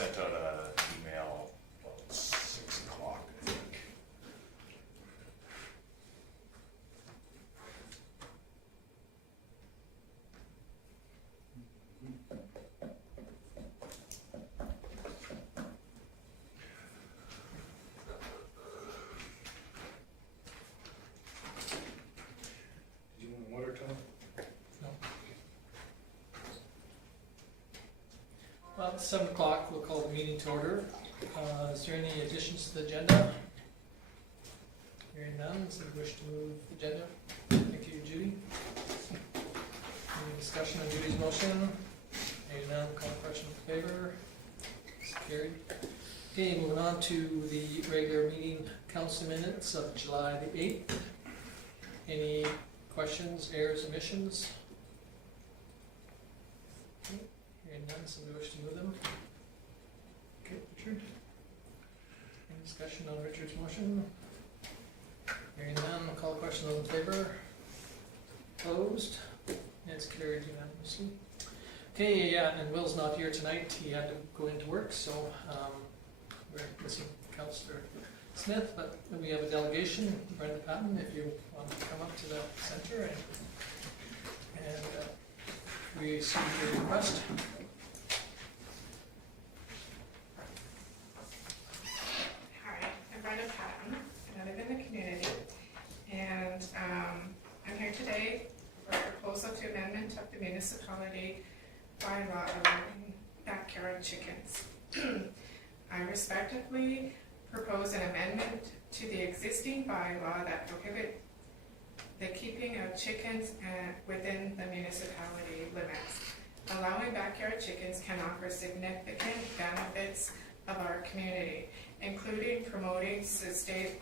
sent out an email about 6 o'clock, I think. Do you want water, Tom? Well, it's 7 o'clock, we'll call the meeting to order. Is there any additions to the agenda? Hearing none, does anyone wish to move the agenda? Thank you, Judy. Any discussion on Judy's motion? Hearing none, call the question in favor. It's carried. Okay, moving on to the regular meeting council minutes of July the 8th. Any questions, errors, omissions? Hearing none, somebody wish to move them? Okay, Richard. Any discussion on Richard's motion? Hearing none, I'll call the question, all in favor? Opposed? It's carried unanimously. Okay, yeah, and Will's not here tonight, he had to go into work, so we're missing Councillor Smith, but we have a delegation. Brenda Patton, if you want to come up to the center and we see your request. Hi, I'm Brenda Patton, and I live in the community, and I'm here today for a proposal to amendment of the municipality bylaw regarding backyard chickens. I respectively propose an amendment to the existing bylaw that prohibit the keeping of chickens within the municipality limits. Allowing backyard chickens can offer significant benefits of our community, including promoting sustainable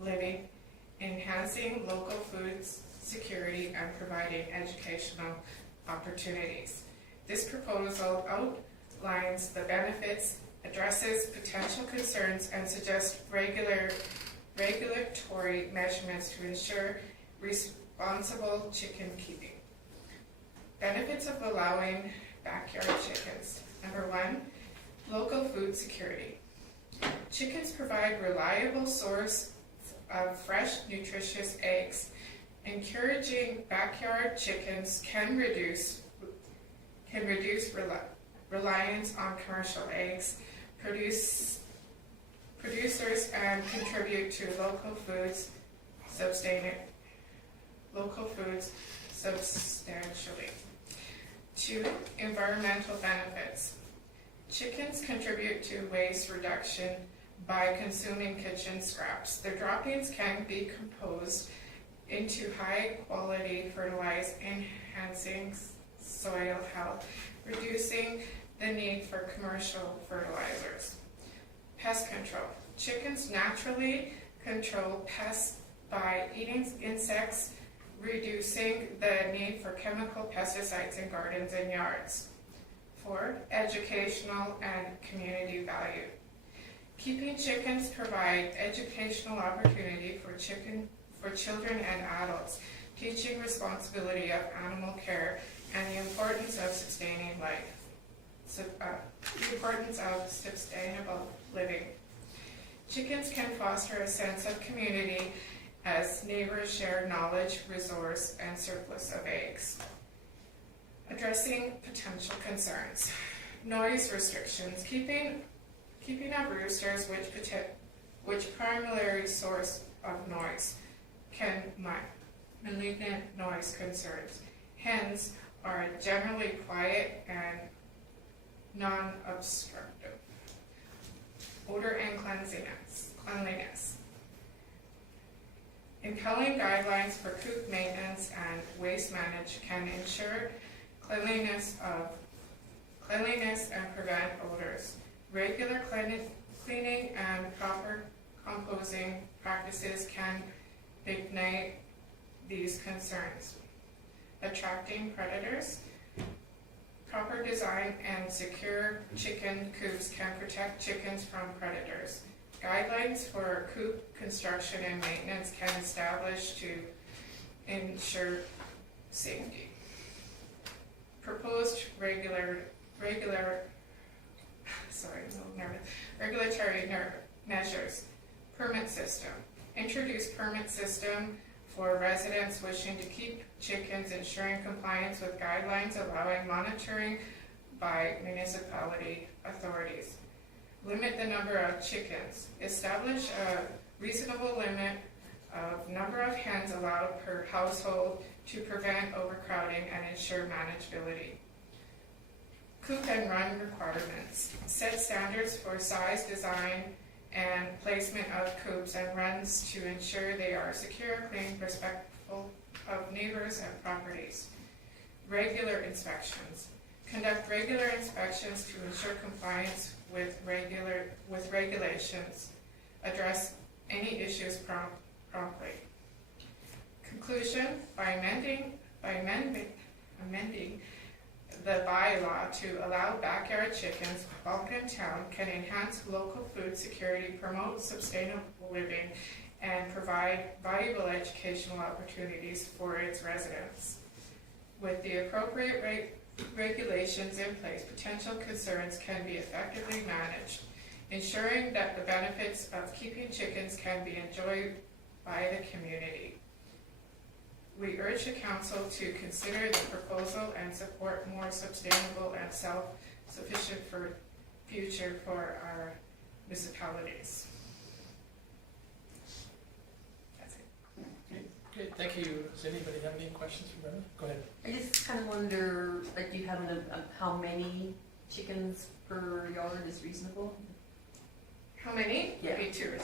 living, enhancing local food security, and providing educational opportunities. This proposal outlines the benefits, addresses potential concerns, and suggests regulatory measurements to ensure responsible chicken keeping. Benefits of allowing backyard chickens. Number 1, local food security. Chickens provide reliable source of fresh, nutritious eggs. Encouraging backyard chickens can reduce reliance on commercial eggs producers and contribute to local foods substantially. 2, environmental benefits. Chickens contribute to waste reduction by consuming kitchen scraps. Their droppings can be composed into high quality fertilizer, enhancing soil health, reducing the need for commercial fertilizers. Pest control. Chickens naturally control pests by eating insects, reducing the need for chemical pesticides in gardens and yards. 4, educational and community value. Keeping chickens provide educational opportunity for children and adults, teaching responsibility of animal care and the importance of sustaining life. The importance of sustainable living. Chickens can foster a sense of community as neighbors share knowledge, resource, and surplus of eggs. Addressing potential concerns. Noise restrictions. Keeping of roosters, which primary source of noise, can malignant noise concerns. Hens are generally quiet and non-obstructive. Odor and cleanliness. Impelling guidelines for coop maintenance and waste management can ensure cleanliness and prevent odors. Regular cleaning and proper composting practices can ignite these concerns. Attracting predators. Proper design and secure chicken coops can protect chickens from predators. Guidelines for coop construction and maintenance can establish to ensure safety. Proposed regulatory measures. Permit system. Introduce permit system for residents wishing to keep chickens, ensuring compliance with guidelines, allowing monitoring by municipality authorities. Limit the number of chickens. Establish a reasonable limit of number of hens allowed per household to prevent overcrowding and ensure manageability. Coop and run requirements. Set standards for size, design, and placement of coops and runs to ensure they are secure, clean, respectful of neighbors and properties. Regular inspections. Conduct regular inspections to ensure compliance with regulations. Address any issues promptly. Conclusion, by amending the bylaw to allow backyard chickens, Vulcan Town can enhance local food security, promote sustainable living, and provide valuable educational opportunities for its residents. With the appropriate regulations in place, potential concerns can be effectively managed, ensuring that the benefits of keeping chickens can be enjoyed by the community. We urge the Council to consider the proposal and support more sustainable and self-sufficient future for our municipalities. That's it. Okay, thank you. Does anybody have any questions for Brenda? Go ahead. I just kind of wonder, like, do you have how many chickens per yard is reasonable? How many? Yeah. Maybe 2 or 3.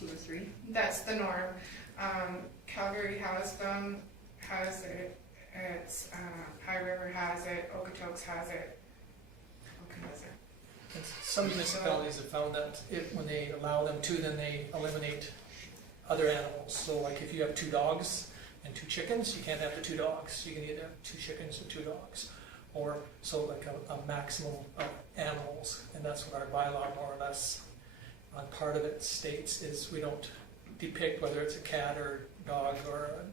2 or 3? That's the norm. Calgary has them, has it. It's High River has it. Okotoks has it. Oakland has it. And some municipalities have found that when they allow them to, then they eliminate other animals. So like if you have 2 dogs and 2 chickens, you can't have the 2 dogs. You can either have 2 chickens or 2 dogs. Or so like a maximum of animals. And that's what our bylaw more or less on part of it states is we don't depict whether it's a cat or dog or an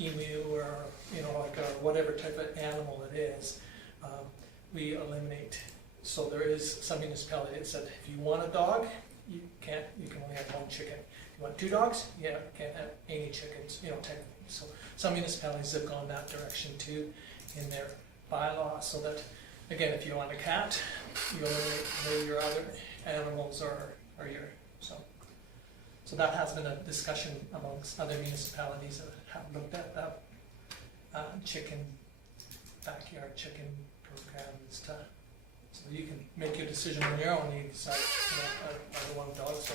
emu or like a whatever type of animal it is. We eliminate. So there is some municipality that said if you want a dog, you can only have 1 chicken. If you want 2 dogs, you can't have any chickens, technically. So some municipalities have gone that direction too in their bylaw, so that again, if you want a cat, you eliminate where your other animals are your so that has been a discussion amongst other municipalities that have looked at that backyard chicken programs so you can make your decision on your own. You decide, I don't want a dog, so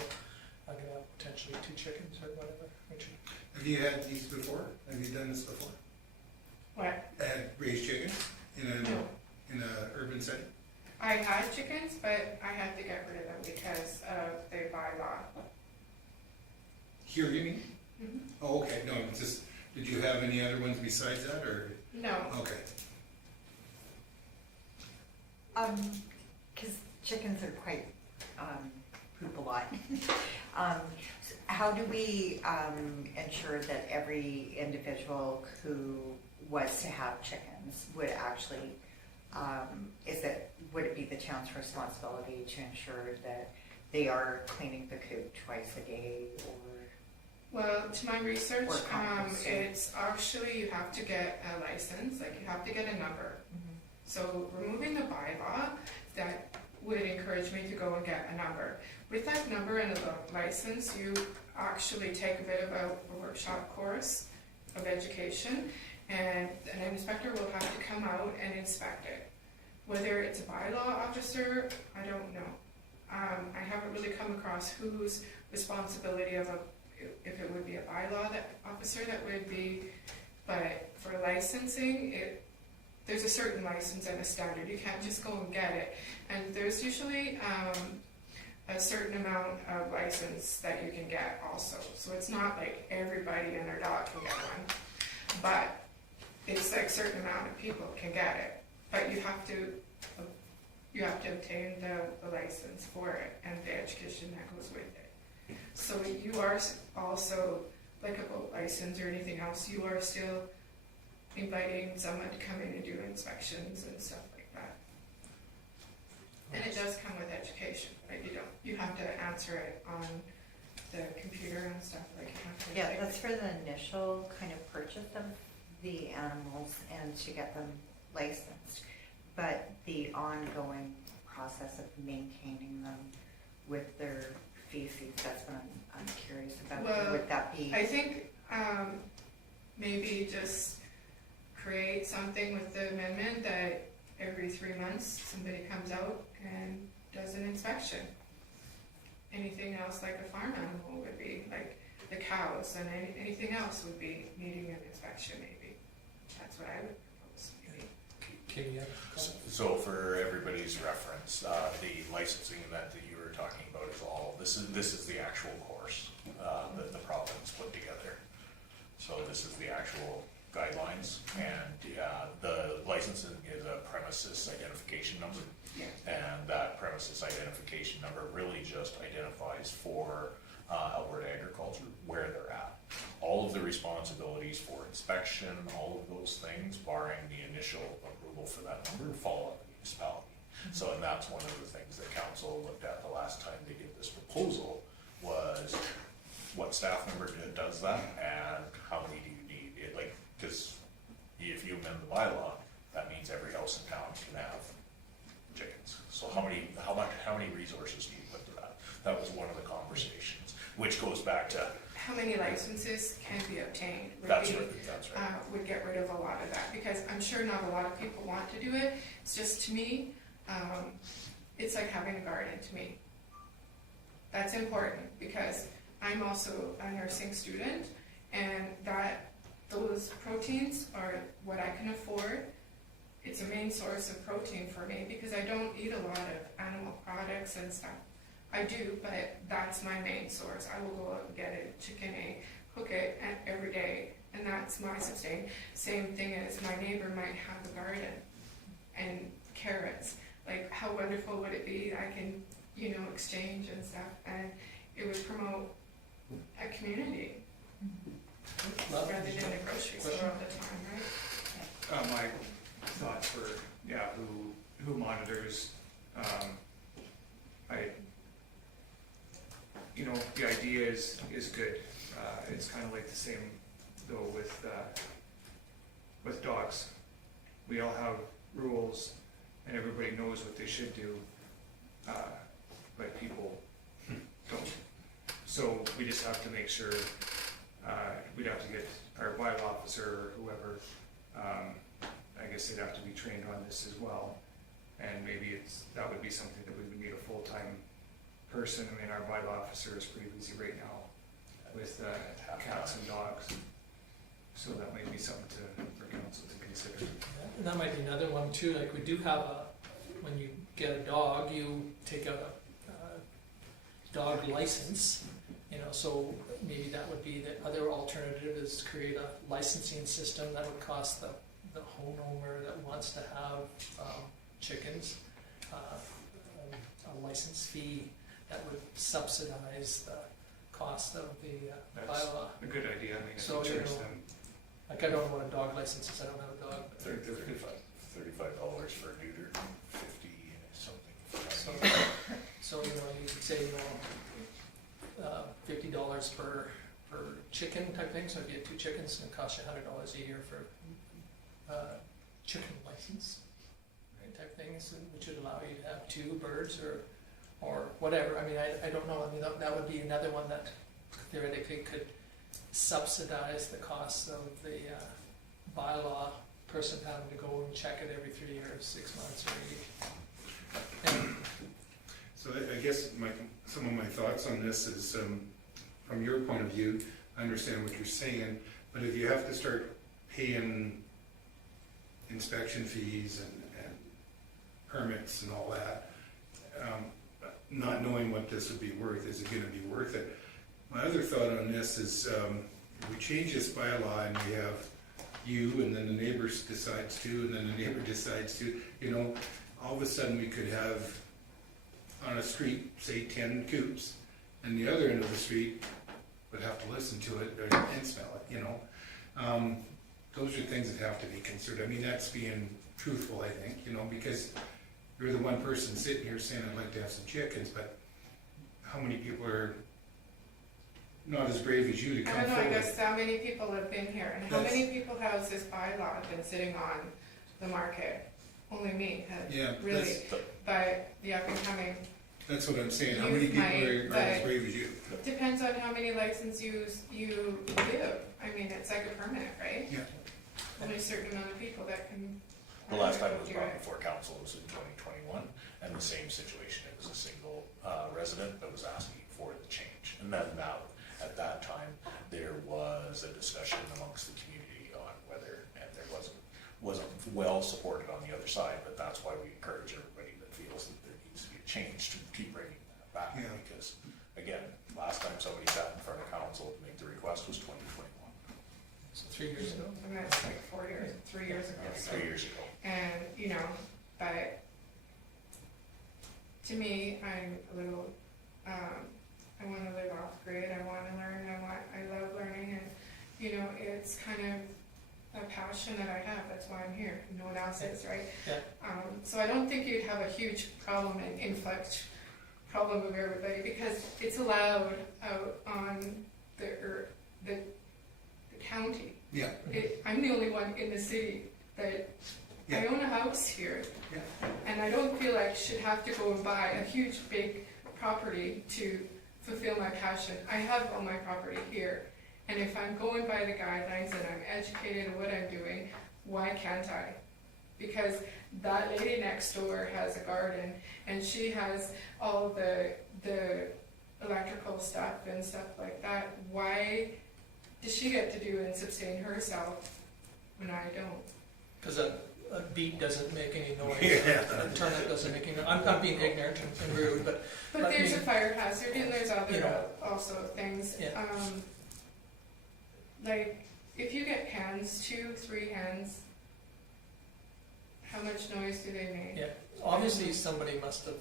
I'm gonna have potentially 2 chickens or whatever. Have you had these before? Have you done this before? What? Raised chickens in No. a urban setting? I had chickens, but I had to get rid of them because of the bylaw. Here, you mean? Mm-hmm. Oh, okay. No, it's just, did you have any other ones besides that, or? No. Okay. Because chickens are quite poop a lot. How do we ensure that every individual who was to have chickens would actually, would it be the town's responsibility to ensure that they are cleaning the coop twice a day, or? Well, to my research, Or compost. it's actually you have to get a license, like you have to get a number. So removing the bylaw, that would encourage me to go and get a number. With that number and a license, you actually take a bit of a workshop course of education, and an inspector will have to come out and inspect it. Whether it's a bylaw officer, I don't know. I haven't really come across whose responsibility if it would be a bylaw officer that would be, but for licensing, there's a certain license and a standard. You can't just go and get it. And there's usually a certain amount of license that you can get also. So it's not like everybody and their dog can get one, but it's like a certain amount of people can get it. But you have to obtain the license for it and the education that goes with it. So you are also, like a boat license or anything else, you are still inviting someone to come in and do inspections and stuff like that. And it does come with education, like you have to answer it on the computer and stuff, like you have to. Yeah, that's for the initial kind of purchase of the animals and to get them licensed. But the ongoing process of maintaining them with their feces, that's what I'm curious about. Well, Would that be? I think maybe just create something with the amendment that every 3 months somebody comes out and does an inspection. Anything else like a farm animal would be, like the cows and anything else would be needing an inspection maybe. That's what I would propose maybe. Katie, yeah. So for everybody's reference, the licensing event that you were talking about is all, this is the actual course that the province put together. So this is the actual guidelines, and the licensing is a premises identification number. Yeah. And that premises identification number really just identifies for Alberta Agriculture where they're at. All of the responsibilities for inspection, all of those things, barring the initial approval for that number, fall on the municipality. So, and that's one of the things that council looked at the last time they did this proposal, was what staff member does that and how many do you need? It, like, because if you amend the bylaw, that means every house in town can have chickens. So how many resources do you put to that? That was one of the conversations, which goes back to How many licenses can be obtained would that's be, right. would get rid of a lot of that, because I'm sure not a lot of people want to do it. It's just, to me, it's like having a garden to me. That's important, because I'm also a nursing student, and those proteins are what I can afford. It's a main source of protein for me, because I don't eat a lot of animal products and stuff. I do, but that's my main source. I will go out and get a chicken egg, cook it every day, and that's my sustain. Same thing as my neighbor might have a garden and carrots. Like, how wonderful would it be? I can, exchange and stuff, and it would promote a community Love it. rather than a grocery store all the time, right? My thoughts were, who monitors, the idea is good. It's kind of like the same though with dogs. We all have rules and everybody knows what they should do, but people don't. So we just have to make sure, we'd have to get our bylaw officer or whoever, I guess they'd have to be trained on this as well. And maybe that would be something that we would need a full-time person. I mean, our bylaw officer is pretty busy right now with cats and dogs. So that might be something for council to consider. And that might be another one too, like we do have when you get a dog, you take out a dog license, so maybe that would be the other alternative, is create a licensing system that would cost the homeowner that wants to have chickens a license fee that would subsidize the cost of the That's bylaw. a good idea. I mean, if So, we you charge know, them, Like, I don't know what a dog license is, I don't have a dog. But $35 for a neuter, 50 something. so you could say, $50 per chicken type thing. So if you have 2 chickens, it's gonna cost you $100 a year for chicken license, right, type things, which would allow you to have 2 birds or whatever. I mean, I don't know. I mean, that would be another one that theoretically could subsidize the cost of the bylaw person having to go and check it every 3 years, 6 months, or 8. And So I guess some of my thoughts on this is, from your point of view, I understand what you're saying, but if you have to start paying inspection fees and permits and all that, not knowing what this would be worth, is it gonna be worth it? My other thought on this is, if we change this bylaw and we have you, and then the neighbor decides to, and then the neighbor decides to, all of a sudden we could have on a street, say 10 coops, and the other end of the street would have to listen to it and smell it, Those are things that have to be considered. I mean, that's being truthful, I think, because you're the one person sitting here saying, I'd like to have some chickens, but how many people are not as brave as you to I come don't know, I forward? guess how many people have been here, and how That's- many people has this bylaw been sitting on the market? Only me, has Yeah, really, but the up and coming, That's what I'm saying, how many Youth people might, are as but- brave as you? depends on how many licenses you give. I mean, it's like a permit, right? Yeah. Only a certain amount of people that can. The last time it was do brought it. before council was in 2021, and the same situation, it was a single resident that was asking for the change. And then now, at that time, there was a discussion amongst the community on whether, and there wasn't well supported on the other side, but that's why we encourage everybody that feels that there needs to be a change to keep bringing that back. Yeah. Because, again, last time somebody sat in front of council to make the request was 2021, So 3 years ago. And that's like 4 years, 3 years ago, so. 3 years ago. And, you know, but to me, I'm a little, I wanna live off grid, I wanna learn, I love learning, and, you know, it's kind of a passion that I have, that's why I'm here, no one else is, right? Yeah. So I don't think you'd have a huge problem and influx problem of everybody, because it's allowed out on the county. Yeah, I'm the only one in the city that, I Yeah. own a house here. Yeah. And I don't feel like I should have to go and buy a huge, big property to fulfill my passion. I have all my property here. And if I'm going by the guidelines and I'm educated in what I'm doing, why can't I? Because that lady next door has a garden and she has all the electrical stuff and stuff like that. Why does she get to do and sustain herself when I don't? Because a beat doesn't make any noise. Yeah. A turnip doesn't make any noise. I'm being ignorant and rude, but But But there's me- a fire hazard and there's other You know. also things. Yeah. Like if you get hens, 2-3 hens, how much noise do they make? yeah, obviously somebody must have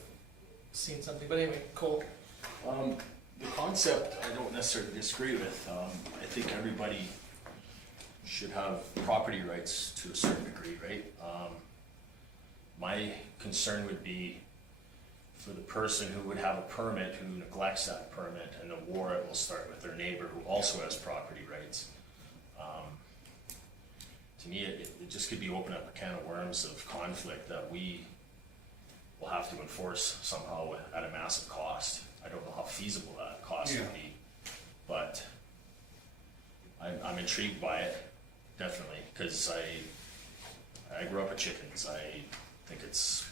seen something. But anyway, Cole. The concept, I don't necessarily disagree with. I think everybody should have property rights to a certain degree, right? My concern would be for the person who would have a permit, who neglects that permit, and the war it will start with their neighbor who also has property rights. To me, it just could be open up a can of worms of conflict that we will have to enforce somehow at a massive cost. I don't know how feasible that cost would be, but I'm intrigued by it, definitely, because I grew up with chickens. I think it's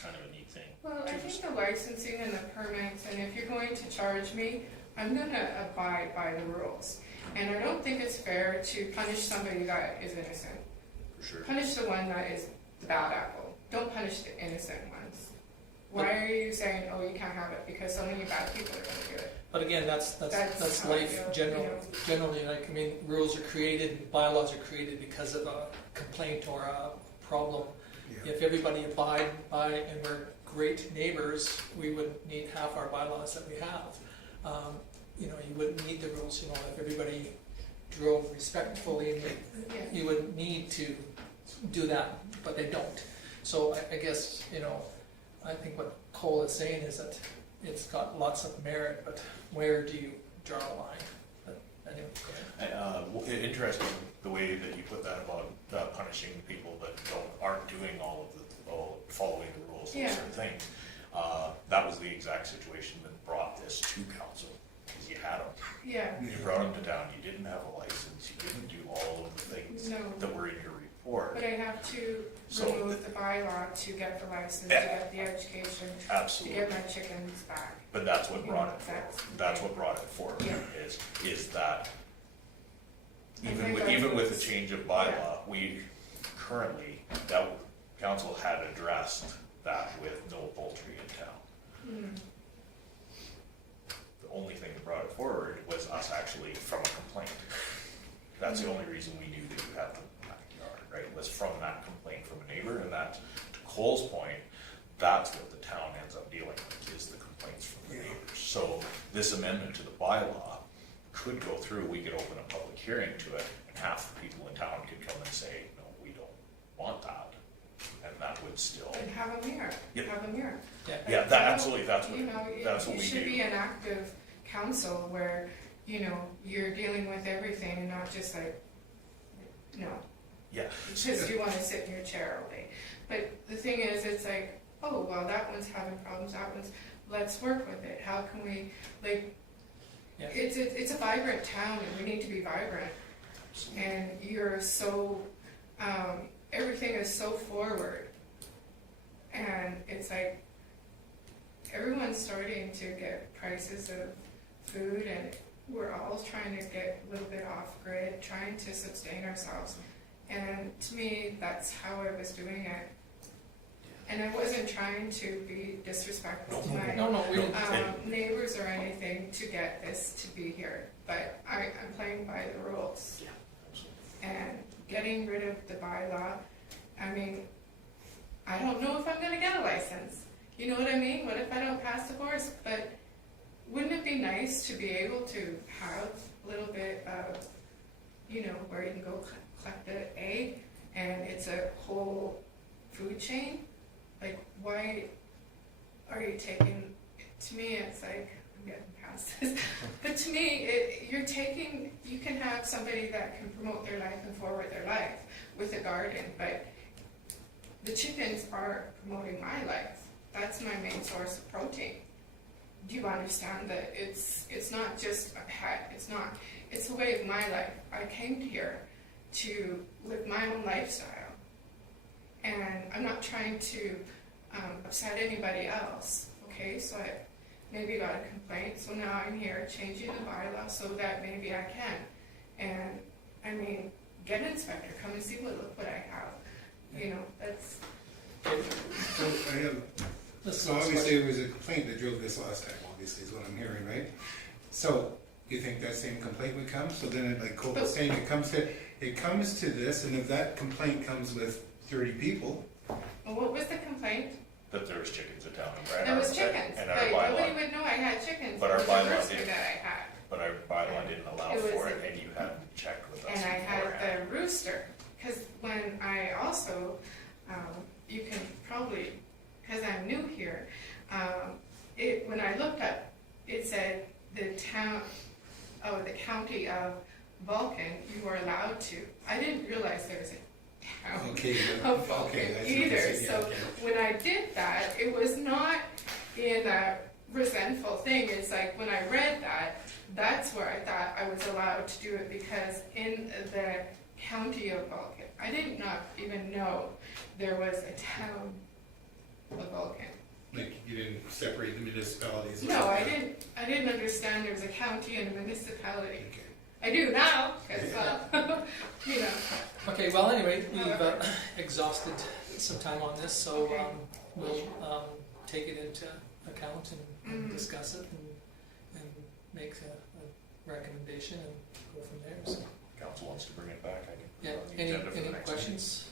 kind of a neat thing. Well, I think the licensing and the permits, and if you're going to charge me, I'm gonna abide by the rules. And I don't think it's fair to punish somebody that is innocent. For sure. Punish the one that is the bad apple. Don't punish the innocent ones. Why are you saying, oh, you can't have it because so many bad people are gonna do it? But again, that's That's how I life feel, general, you know. generally, like, I mean, rules are created, bylaws are created because of a complaint or a problem. yeah. If everybody abide by and we're great neighbors, we wouldn't need half our bylaws that we have. You know, you wouldn't need the rules, you know, if everybody drove respectfully, and Yeah. you wouldn't need to do that, but they don't. So I guess, you know, I think what Cole is saying is that it's got lots of merit, but where do you draw a line? But anyway, go ahead. Interesting the way that you put that about punishing people that aren't doing all following the rules on Yeah. certain things. That was the exact situation that brought this to council, because you had them. Yeah. You brought them to town, you didn't have a license, you didn't do all of the things No. that were in your report. But I have to So- remove the bylaw to get the license, to Yeah. get the education, to Absolutely. get my chickens back. But that's what You brought know, it forward. That's what brought it forward, Yeah. is that I even think with, that even with the was- change of bylaw, we currently, that council had addressed that with no poultry in town. Hmm. The only thing that brought it forward was us actually from a complaint. That's the only reason we knew that you had the backyard, right, was from that complaint from a neighbor, and that, to Cole's point, that's what the town ends up dealing with, is the complaints from the neighbors. So this amendment to the bylaw could go through, we could open a public hearing to it, and half the people in town could come and say, no, we don't want that, and that would still. And have a mirror, Yep. have a mirror. Yeah, that, absolutely, that's You know, that's what you we should be do. an active council where, you know, you're dealing with everything and not just like, no, Yeah, because you want to sit in your chair all day. But the thing is, it's like, oh, well, that one's having problems, that one's, let's work with it. How can we, like, Yeah. it's a vibrant town and we need to be vibrant. And you're so, everything is so forward. And it's like, everyone's starting to get prices of food and we're all trying to get a little bit off grid, trying to sustain ourselves. And to me, that's how I was doing it. And I wasn't trying to be disrespectful to my No, we didn't. neighbors or anything to get this to be here, but I'm playing by the rules. And getting rid of the bylaw, I mean, I don't know if I'm gonna get a license. You know what I mean? What if I don't pass the course? But wouldn't it be nice to be able to have a little bit of, you know, where you can go collect the egg and it's a whole food chain? Like, why are you taking, to me, it's like, I'm getting past this, but to me, you can have somebody that can promote their life and forward their life with a garden, but the chickens are promoting my life. That's my main source of protein. Do you understand that it's not just a pet, it's a way of my life. I came here to live my own lifestyle. And I'm not trying to upset anybody else, okay? So I maybe got a complaint, so now I'm here changing the bylaw so that maybe I can. And I mean, get an inspector, come and see look what I have. You know, that's. So I have, This so last obviously it was a complaint that drove this last time, obviously is what I'm hearing, right? So you think that same complaint would come? So then, like Cole was saying, it comes to this, and if that complaint comes with 30 people, Well, what was the complaint? that there was chickens in town. There was chickens, And but our nobody bylaw, would know I had chickens. But our It was a bylaw rooster didn't. that I had. but our bylaw didn't allow It was for a- it, and you hadn't checked with us And I had beforehand. the rooster, because when I also, you can probably, because I'm new here, when I looked up, it said the county of Vulcan, you were allowed to. I didn't realize there was a town okay, of Vulcan okay, I see what you're either. saying, yeah, So okay. when I did that, it was not in a resentful thing. It's like when I read that, that's where I thought I was allowed to do it, because in the county of Vulcan, I did not even know there was a town of Vulcan. Like you didn't separate the municipalities? No, I didn't understand there was a county and a municipality. Okay. I do now, because, you know. Okay, well, anyway, we've exhausted some time on this, so Okay. we'll take it into account and Mhm. discuss it and make a recommendation and go from there. So, Council wants to bring it back, I can put yeah, it on the any agenda for the next meeting. questions?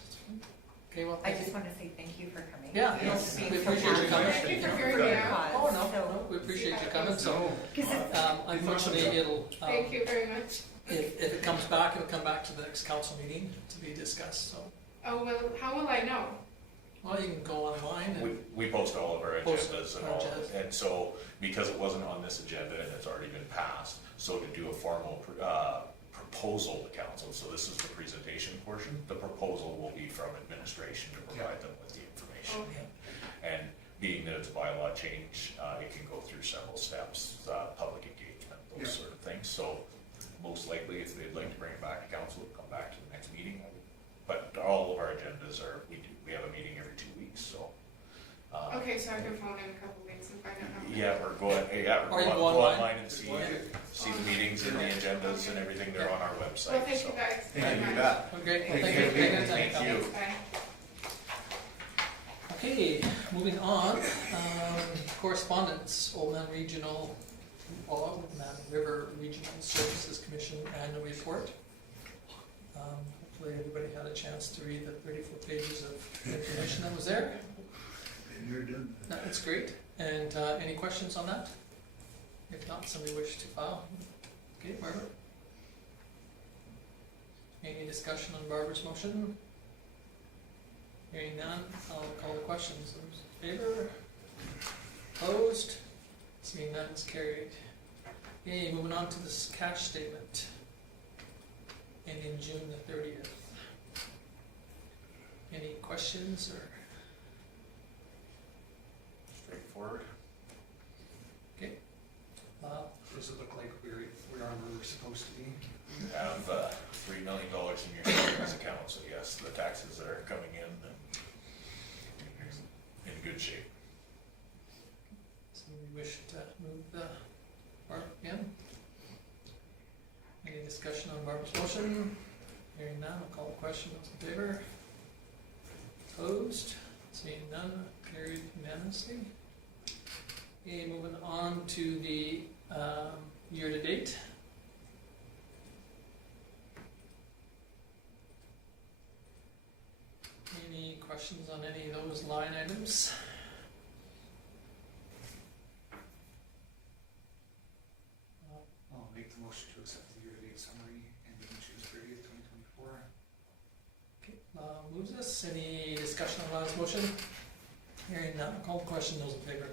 Okay, well, I thank just you. want to say thank you for coming. Yeah, And no, being we so appreciate you coming. passionate. Thank you for hearing me out. Oh, no, So- no, we appreciate you coming, so, Because unfortunately, it'll, Thank you very much. if it comes back, it'll come back to the next council meeting to be discussed, so. Oh, well, how will I know? Well, you can go online and, We post all of our Post agendas and our all, agendas. and so, because it wasn't on this agenda and it's already been passed, so to do a formal, proposal to council, so this is the presentation portion, the proposal will be from administration to provide them with the information. Okay. And being that it's a bylaw change, it can go through several steps, public engagement, those Yeah. sort of things, so most likely, if they'd like to bring it back to council, it'll come back to the next meeting. But all of our agendas are, we have a meeting every 2 weeks, so. Okay, so I can phone in a couple weeks and find out how. Yeah, or go, or Or you go go go online. online and see the meetings and the agendas and everything, they're on our Well, website, thank so. you guys. Thank you. okay, well, Thank thank you. you. Thank you. Thanks, bye. Okay, moving on, correspondence, Oldman Regional, Oldman River Regional Services Commission Annual Report. Hopefully everybody had a chance to read the 34 pages of information that was there. You're done. That's great. And any questions on that? If not, somebody wish to file? Okay, Barbara? Any discussion on Barbara's motion? Hearing none, I'll call the questions. Those in favor? Opposed? Seeing none, it's carried. Okay, moving on to this cash statement. Ending June the 30th. Any questions or? Straightforward. Does it look like we are where we're supposed to be? You have $3 million in your savings account, so yes, the taxes are coming in and in good shape. Somebody wish to move the Barb again? Any discussion on Barb's motion? Hearing none, I'll call the question. Those in favor? Opposed? Seeing none, carried unanimously. Okay, moving on to the year-to-date. Any questions on any of those line items? I'll make the motion to accept the year-to-date summary ending June 30th, 2024. Okay, moves us. Any discussion on Lana's motion? Hearing none, I'll call the question. Those in favor?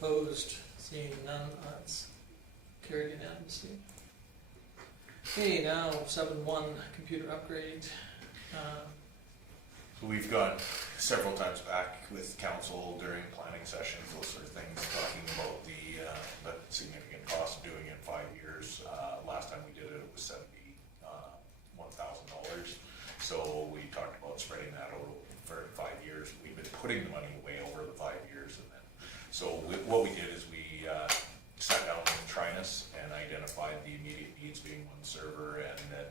Opposed? Seeing none, it's carried unanimously. Okay, now 7.1 computer upgrade. So we've gone several times back with council during planning sessions, those sort of things, talking about the significant cost of doing it in 5 years. Last time we did it, it was $71,000. So we talked about spreading that out for 5 years. We've been putting the money away over the 5 years, and then what we did is we sat down with Trinus and identified the immediate needs being one server and then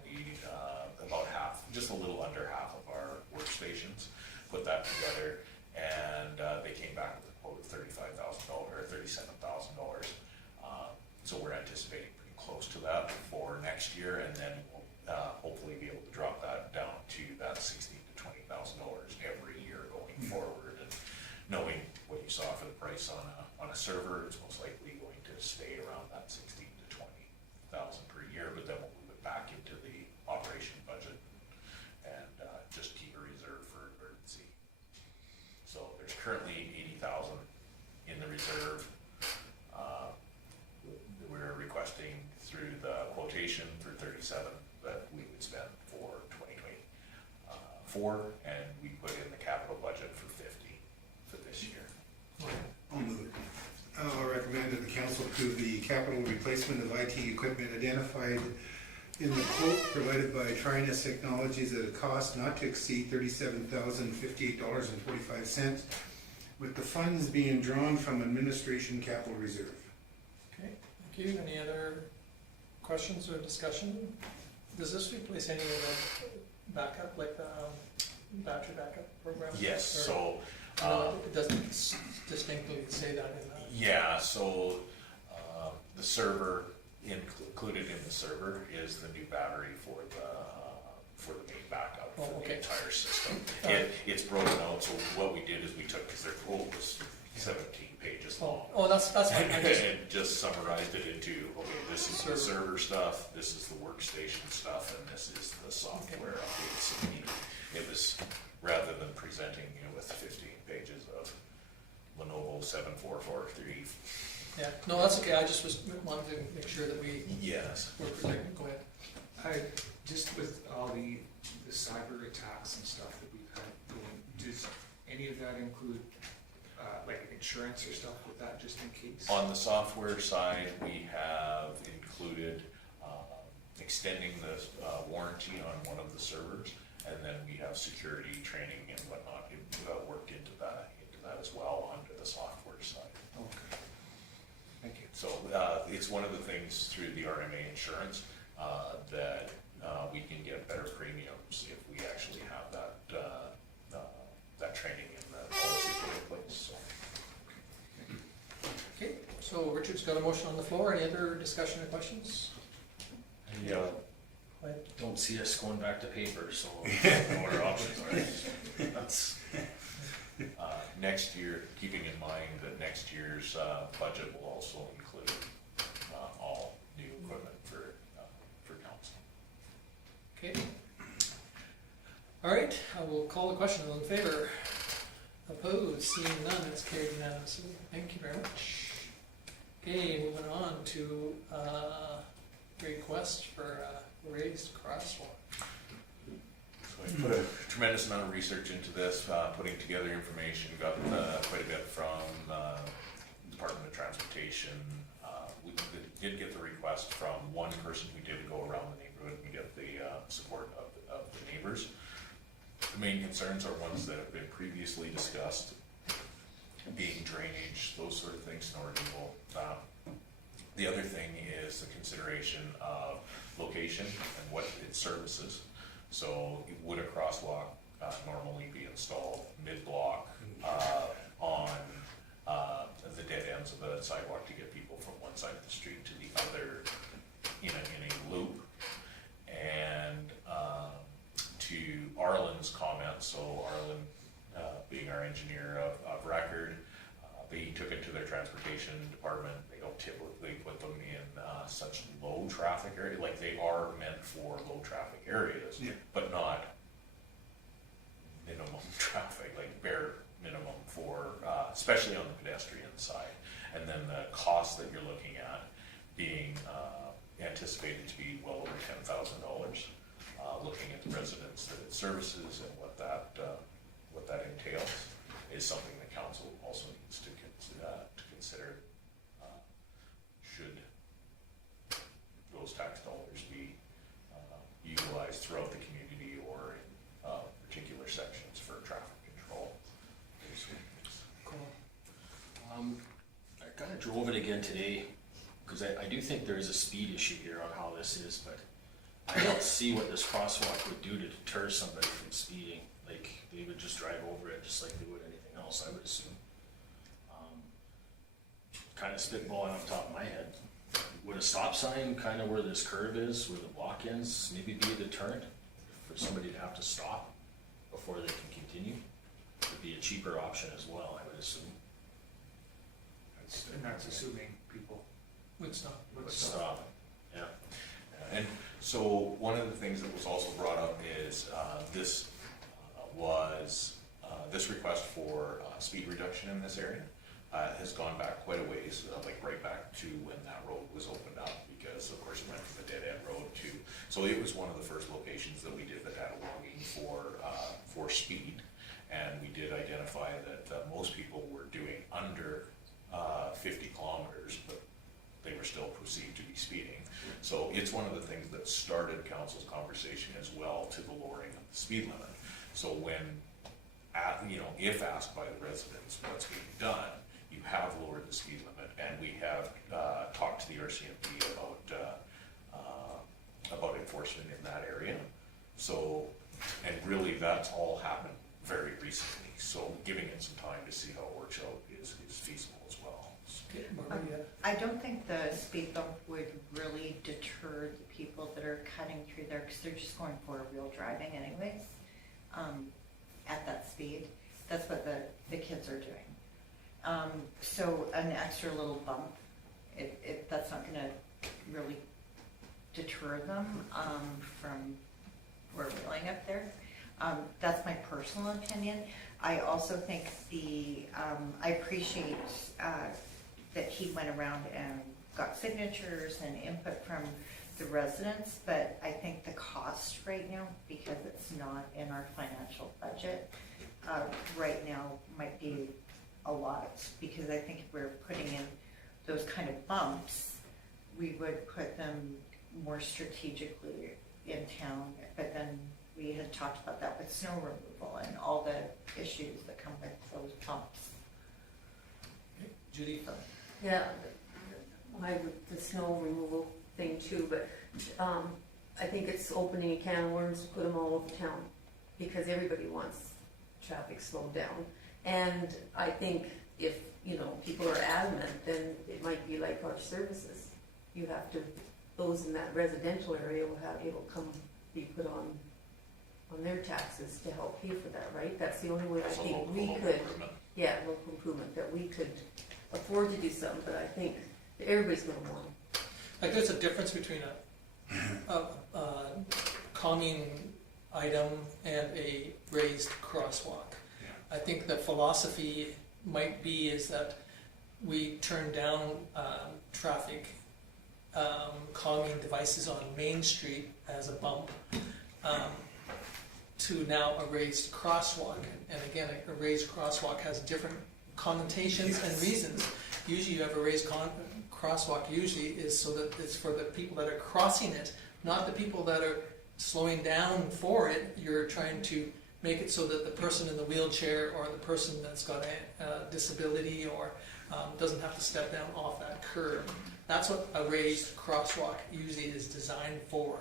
about half, just a little under half of our workstations. Put that together, and they came back with a quote of $35,000 or $37,000. So we're anticipating pretty close to that for next year, and then we'll hopefully be able to drop that down to that $16,000 to $20,000 every year going forward. And knowing what you saw for the price on a server, it's most likely going to stay around that $16,000 to $20,000 per year, but then we'll move it back into the operation budget and just keep a reserve for emergency. So there's currently $80,000 in the reserve. We're requesting through the quotation for 37 that we would spend for 2024, and we put in the capital budget for 50 for this year. I'll move it. I'll recommend that the council approve the capital replacement of IT equipment identified in the quote provided by Trinus Technologies at a cost not to exceed $37,058.45, with the funds being drawn from administration capital reserve. Okay, thank you. Any other questions or discussion? Does this replace any of the backup, like the battery backup program? Yes, Or- so it doesn't distinctly say that in the. yeah, so the server, included in the server is the new battery for the main backup for the okay. entire system. Alright. It's broken out, so what we did is we took, because their quote was 17 pages long. Oh, that's fine. I just, And just summarized it into, okay, this is the server stuff, this is the workstation stuff, and this is the software updates. It was, rather than presenting you with 15 pages of Lenovo 7443. yeah, no, that's okay. I just wanted to make sure that we Yes. were protected. Go ahead. Just with all the cyber attacks and stuff that we've had going, does any of that include like insurance or stuff with that, just in case? On the software side, we have included extending the warranty on one of the servers, and then we have security training and whatnot worked into that as well under the software side. Okay. Thank you. So it's one of the things through the RMA insurance that we can get better premiums if we actually have that training and the policy put in place. So. Okay, so Richard's got a motion on the floor. Any other discussion or questions? Yeah. Go ahead. Don't see us going back to paper, so I know what our options are. That's Next year, keeping in mind that next year's budget will also include all new equipment for council. Okay. All right, I will call the question. All in favor? Opposed? Seeing none, it's carried unanimously. Thank you very much. Okay, moving on to request for raised crosswalk. So I put a tremendous amount of research into this, putting together information, got quite a bit from Department of Transportation. We did get the request from one person who did go around the neighborhood and get the support of the neighbors. The main concerns are ones that have been previously discussed, being drainage, those sort of things, snow removal. The other thing is the consideration of location and what it services. So would a crosswalk normally be installed mid-block on the dead ends of the sidewalk to get people from one side of the street to the other in a loop? And to Arlen's comments, so Arlen being our engineer of record, they took it to their transportation department. They don't typically put them in such low traffic area, like they are meant for low traffic areas, Yeah. but not minimum traffic, like bare minimum for, especially on the pedestrian side. And then the cost that you're looking at being anticipated to be well over $10,000. Looking at the residents that it services and what that entails is something the council also needs to consider. Should those tax dollars be utilized throughout the community or in particular sections for traffic control? Cool. I kind of drove it again today, because I do think there is a speed issue here on how this is, but I don't see what this crosswalk would do to deter somebody from speeding. Like, they would just drive over it just like they would anything else, I would assume. Kind of spitballing off the top of my head. Would a stop sign kind of where this curve is, where the block ends, maybe be a deterrent for somebody to have to stop before they can continue? Would be a cheaper option as well, I would assume. And that's assuming people Would stop. would Would stop. stop, yeah. And so one of the things that was also brought up is this request for speed reduction in this area has gone back quite a ways, like right back to when that road was opened up, because of course it went from a dead end road to, so it was one of the first locations that we did that had a longing for speed. And we did identify that most people were doing under 50 kilometers, but they were still perceived to be speeding. So it's one of the things that started council's conversation as well to the lowering of the speed limit. So if asked by the residents what's being done, you have lowered the speed limit, and we have talked to the RCMP about enforcement in that area. So, and really that's all happened very recently. So giving it some time to see how it works out is feasible as well. Okay, Maria. I don't think the speed bump would really deter the people that are cutting through there, because they're just going four-wheel driving anyways, at that speed. That's what the kids are doing. So an extra little bump, that's not gonna really deter them from four-wheeling up there. That's my personal opinion. I also think I appreciate that he went around and got signatures and input from the residents, but I think the cost right now, because it's not in our financial budget, right now might be a lot, because I think if we're putting in those kind of bumps, we would put them more strategically in town, but then we had talked about that with snow removal and all the issues that come with those pumps. Judy? Yeah, I would, the snow removal thing too, but I think it's opening a can of worms to put them all over town, because everybody wants traffic slowed down. And I think if, people are adamant, then it might be like our services. You have to, those in that residential area will be put on their taxes to help pay for that, right? That's the only way I So think we local could, improvement. local improvement, that we could afford to do something, but I think that everybody's gonna want them. Like, there's a difference between a calming item and a raised crosswalk. Yeah. I think the philosophy might be is that we turn down traffic calming devices on Main Street as a bump to now a raised crosswalk. And again, a raised crosswalk has different connotations and reasons. Usually you have a raised crosswalk usually is so that it's for the people that are crossing it, not the people that are slowing down for it. You're trying to make it so that the person in the wheelchair or the person that's got a disability or doesn't have to step down off that curb. That's what a raised crosswalk usually is designed for.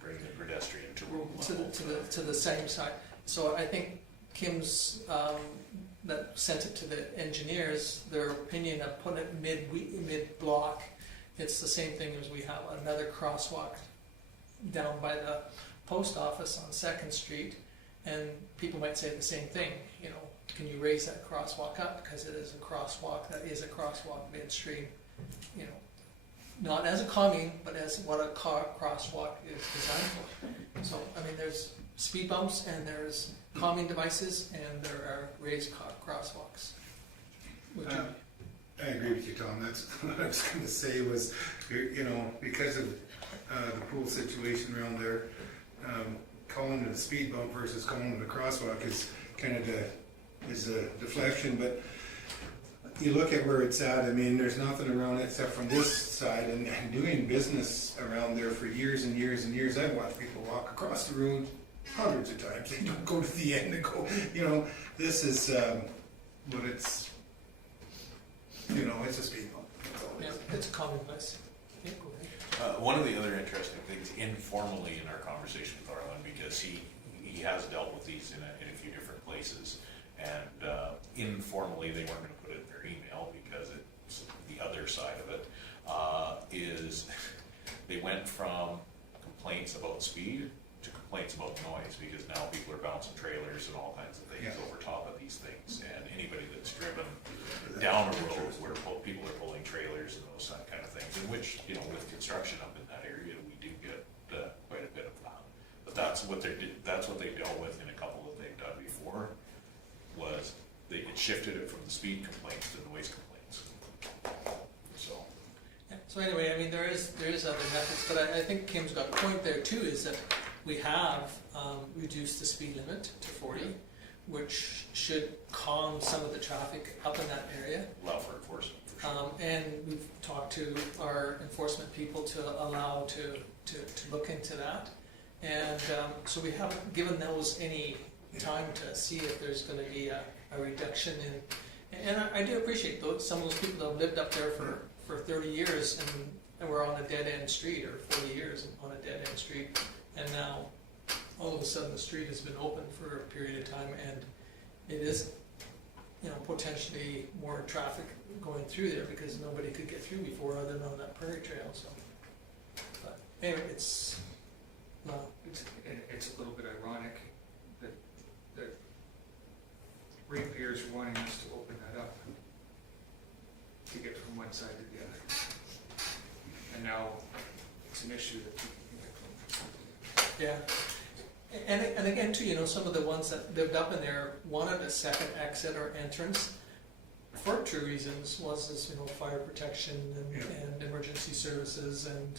Bring the pedestrian to room To the same side. So I think Kim's that sent it to the engineers, their opinion of putting it mid-block. It's the same thing as we have another crosswalk down by the post office on 2nd Street, and people might say the same thing, you know, can you raise that crosswalk up, because it is a crosswalk, that is a crosswalk midstream, you know, not as a calming, but as what a crosswalk is designed for. So, I mean, there's speed bumps and there's calming devices and there are raised crosswalks. I agree with you, Tom. That's what I was going to say was, you know, because of the pool situation around there, calling it a speed bump versus calling it a crosswalk is kind of a deflection. But you look at where it's at, I mean, there's nothing around it except from this side, and doing business around there for years and years and years, I've watched people walk across the road hundreds of times. They don't go to the end and go, you know, this is what it's, you know, it's a speed bump. That's all it is. Yeah, it's a common place. Yeah, go ahead. One of the other interesting things informally in our conversation with Arlen, because he has dealt with these in a few different places, and informally they weren't going to put it in their email because it's the other side of it, is they went from complaints about speed to complaints about noise, because now people are bouncing trailers and all kinds of things over top of these things, and anybody that's driven down a road where people are pulling trailers and those kind of things, in which, you know, with construction up in that area, we do get quite a bit of that. But that's what they dealt with in a couple that they've done before, was it shifted it from the speed complaints to noise complaints. So. Yeah. So anyway, I mean, there is other methods, but I think Kim's got a point there too, is that we have reduced the speed limit to 40, which should calm some of the traffic up in that area. Allow for enforcement. For sure. And we've talked to our enforcement people to allow to look into that. And so we haven't given those any time to see if there's going to be a reduction in. And I do appreciate some of those people that have lived up there for 30 years and were on a dead-end street, or 40 years on a dead-end street. And now, all of a sudden, the street has been open for a period of time, and it is, you know, potentially more traffic going through there because nobody could get through before other than on that prairie trail. So, but anyway, it's It's a little bit ironic that ratepayers are wanting us to open that up to get from one side to the other. And now it's an issue that people can get from. yeah. And again, too, you know, some of the ones that lived up in there wanted a second exit or entrance for two reasons. Was this, you know, fire protection and emergency services, and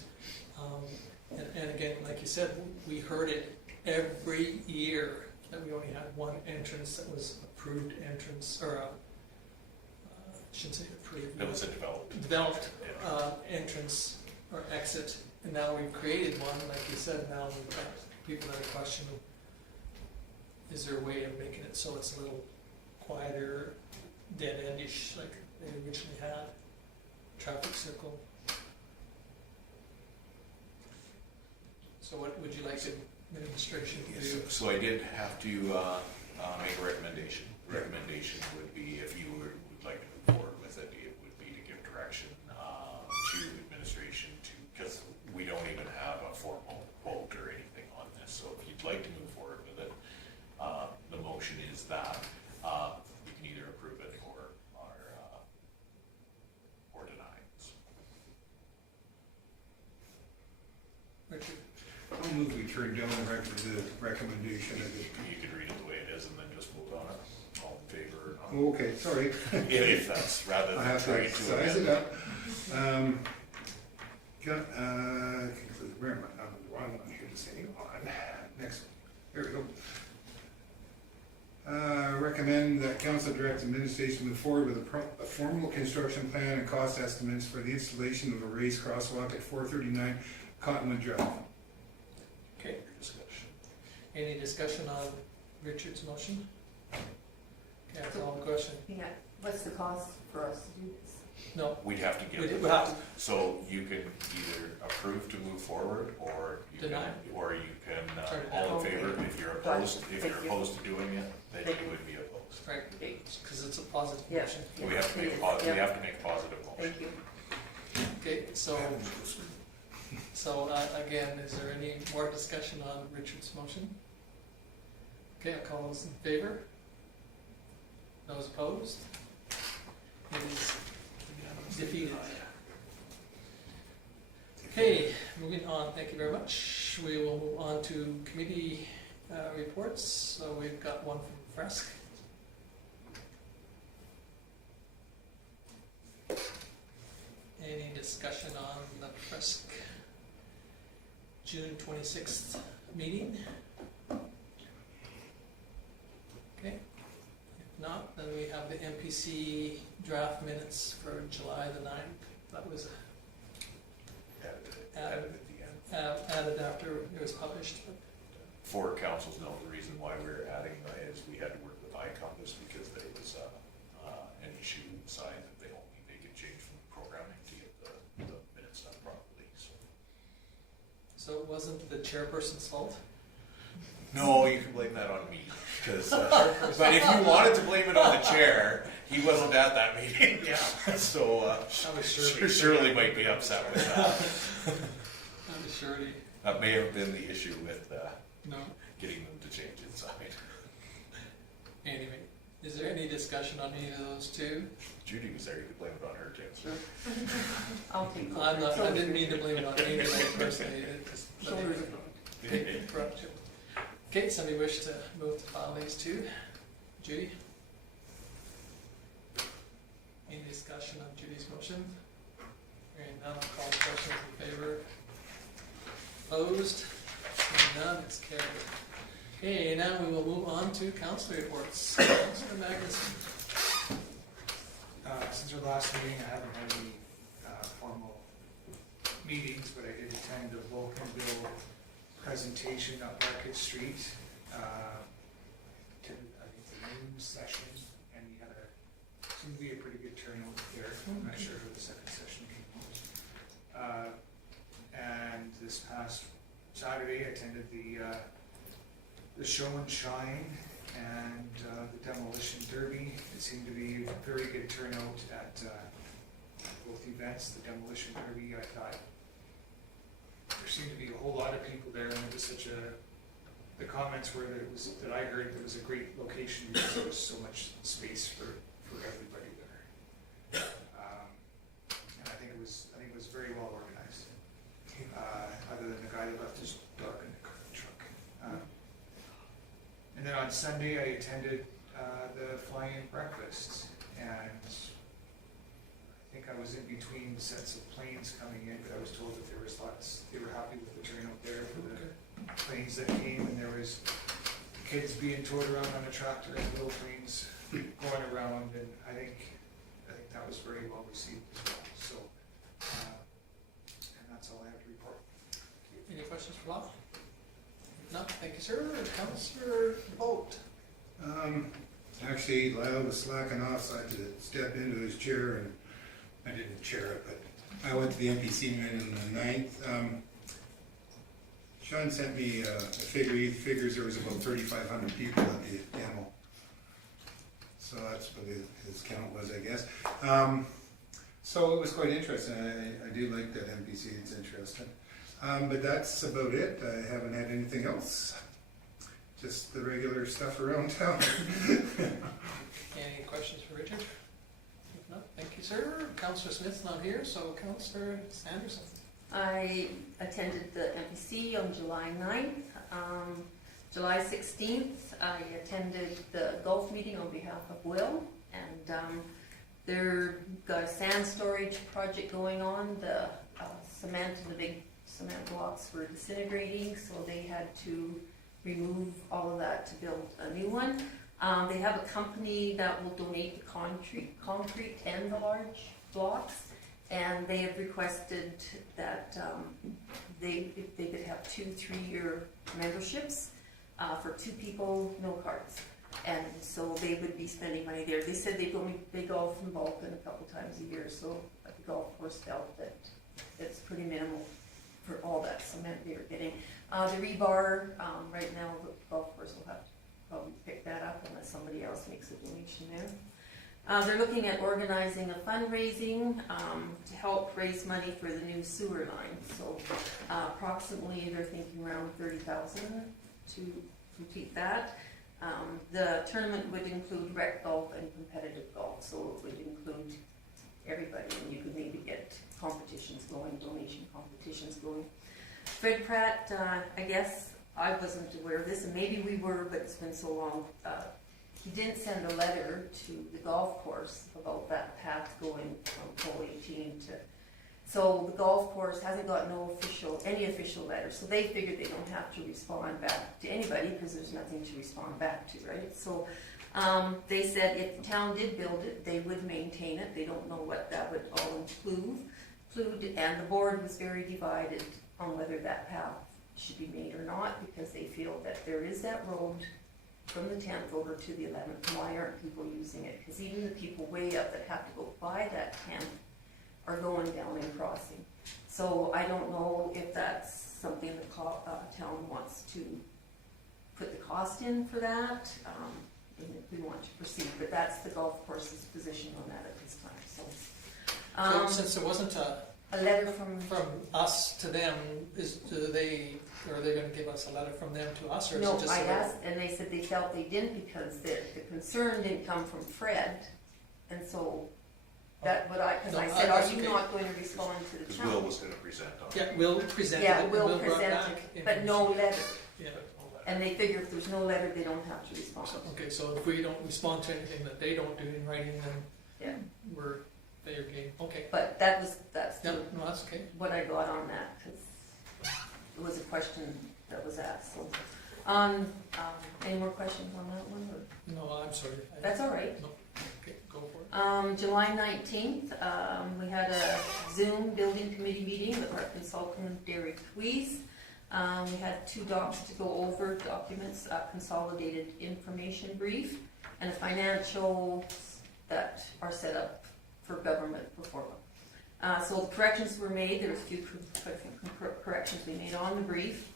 again, like you said, we heard it every year that we only had one entrance that was approved entrance, or I shouldn't say approved. That was a developed entrance or exit, and now we've created one, like you said. Now we've got people that are questioning, is there a way of making it so it's a little quieter, dead-endish, like they originally had, traffic circle. So what would you like the administration to do? So I did have to make a recommendation. Recommendation would be, if you would like to move forward with it, it would be to give direction to administration because we don't even have a formal vote or anything on this. So if you'd like to move forward with it, the motion is that you can either approve it or deny it. Richard? I'll move we turn down the recommendation of it. You could read it the way it is and then just vote on it, all in favor or not. Okay, sorry. If that's rather I than have trying to to size amend. it up. Where am I? I'm on the wrong one here to say on. Next one. There we go. Recommend that council direct administration move forward with a formal construction plan and cost estimates for the installation of a raised crosswalk at 439 Cottonwood Drive. Okay, Discussion. any discussion on Richard's motion? Okay, that's all the question. Yeah, what's the cost for us to do this? No, We'd have to we get, we have to, so you can either approve to move forward, or you can, Deny. or you can, Turn it all in down. favor, if you're Got it. opposed, if Thank you're you. opposed to doing it, then Thank you you. would be opposed. right, because it's a positive Yeah. motion. We have to make a Yes, positive, we yeah. have to make a positive motion. Thank you. Okay, so again, is there any more discussion on Richard's motion? Okay, I'll call those in favor. Those opposed? It is defeated. Okay, moving on, thank you very much. We will move on to committee reports. So we've got one from Fresk. Any discussion on the Fresk June 26th meeting? Okay, if not, then we have the MPC draft minutes for July the 9th. That was Added at the end. added after it was published. For council's note, the reason why we're adding that is we had to work with iCompass because there was an issue inside that they could change from the programming to get the minutes done properly, so. So it wasn't the chairperson's fault? No, you can blame that on me, because, but if you wanted to blame it on the chair, he wasn't at that meeting. Yeah. So, Shirley might be upset with that. I'm surely, That may have been the issue with no. getting them to change inside. Anyway, is there any discussion on any of those two? Judy was there, you could blame it on her too. I'll take it. I'm not, I didn't mean to blame it on anybody personally, it just. Shoulders. Okay, somebody wish to move to file these two? Judy? Any discussion on Judy's motion? Hearing none, I'll call the questions in favor. Opposed? Hearing none, it's carried. Okay, now we will move on to council reports. Councillor Magnuson. Since our last meeting, I haven't had any formal meetings, but I did attend the Vulcan Bill presentation up Market Street. Attended, I think, the noon session, and we had seemed to be a pretty good turnout there. I'm not sure who the second session came out. And this past Saturday, I attended the Show and Shine and the Demolition Derby. It seemed to be a very good turnout at both events. The Demolition Derby, I thought there seemed to be a whole lot of people there, and it was such a, the comments were that it was, that I heard it was a great location because there was so much space for everybody there. And I think it was very well organized. Other than the guy that left his dog in the truck. And then on Sunday, I attended the fly-in breakfast, and I think I was in between sets of planes coming in, but I was told that there was lots, they were happy with the turnout there for the planes that came, and there was kids being towed around on a tractor and little planes going around, and I think that was very well received as well. So, and that's all I have to report. Any questions for Bob? If not, thank you, sir. Councillor DeBolt. Actually, Lyle was slacking off, so I had to step into his chair, and I didn't chair it, but I went to the MPC meeting on the 9th. Sean sent me a figure. He figures there was about 3,500 people at the demo. So that's what his count was, I guess. So it was quite interesting. I do like that MPC, it's interesting. But that's about it. I haven't had anything else. Just the regular stuff around town. Any questions for Richard? If not, thank you, sir. Councillor Smith's not here, so Councillor Sanderson. I attended the MPC on July 9th. July 16th, I attended the golf meeting on behalf of Will, and they're got a sand storage project going on. The the big cement blocks were disintegrating, so they had to remove all of that to build a new one. They have a company that will donate the concrete and the large blocks, and they have requested that if they could have 2-3-year memberships for 2 people, no cards. And so they would be spending money there. They said they golf in Vulcan a couple times a year, so the golf course felt that it's pretty minimal for all that cement they were getting. The rebar, right now the golf course will have to probably pick that up unless somebody else makes a donation there. They're looking at organizing a fundraising to help raise money for the new sewer line. So approximately they're thinking around $30,000 to complete that. The tournament would include rec golf and competitive golf, so it would include everybody, and you could maybe get competitions going, donation competitions going. Fred Pratt, I guess I wasn't aware of this, and maybe we were, but it's been so long. He didn't send a letter to the golf course about that path going from pole 18 to. So the golf course hasn't got any official letter, so they figured they don't have to respond back to anybody because there's nothing to respond back to, right? So they said if the town did build it, they would maintain it. They don't know what that would all include, and the board was very divided on whether that path should be made or not, because they feel that there is that road from the 10th over to the 11th. Why aren't people using it? Because even the people way up that have to go by that 10th are going down and crossing. So I don't know if that's something the town wants to put the cost in for that, and if we want to proceed, but that's the golf course's position on that at this time. So since there wasn't A letter from us to them, are they going to give us a letter from them to us, or is no, it just? I asked, and they said they felt they didn't because the concern didn't come from Fred, and so that because I said, are you not going to respond to the Because town? Will was gonna present on it. Yeah, Will presented Yeah, it, and Will Will brought presented, back but no letter. Yeah. And they figure if there's no letter, they don't have to respond. Okay, so if we don't respond to anything that they don't do in writing, then Yeah, we're fair game. Okay. but that's Yeah, no, that's okay. what I got on that, because it was a question that was asked, so. Any more questions on that one, or? No, I'm sorry. That's all right. No. Okay, go for it. July 19th, we had a Zoom building committee meeting with our consultant, Derek Weiss. We had 2 docs to go over, documents, a consolidated information brief, and a financials that are set up for government performance. So the corrections were made. There was a few corrections we made on the brief,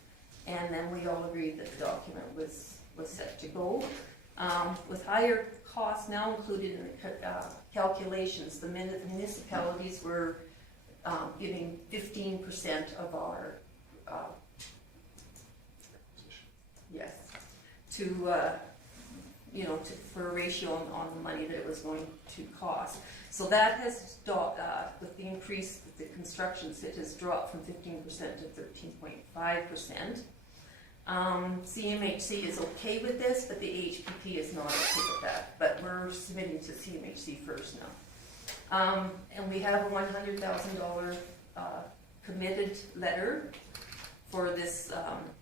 and then we all agreed that the document was set to go. With higher costs now included in the calculations, the municipalities were giving 15% of our yes, for a ratio on the money that it was going to cost. So that has, with the increase with the constructions, it has dropped from 15% to 13.5%. CMHC is okay with this, but the HPP is not okay with that. But we're submitting to CMHC first now. And we have a $100,000 committed letter for this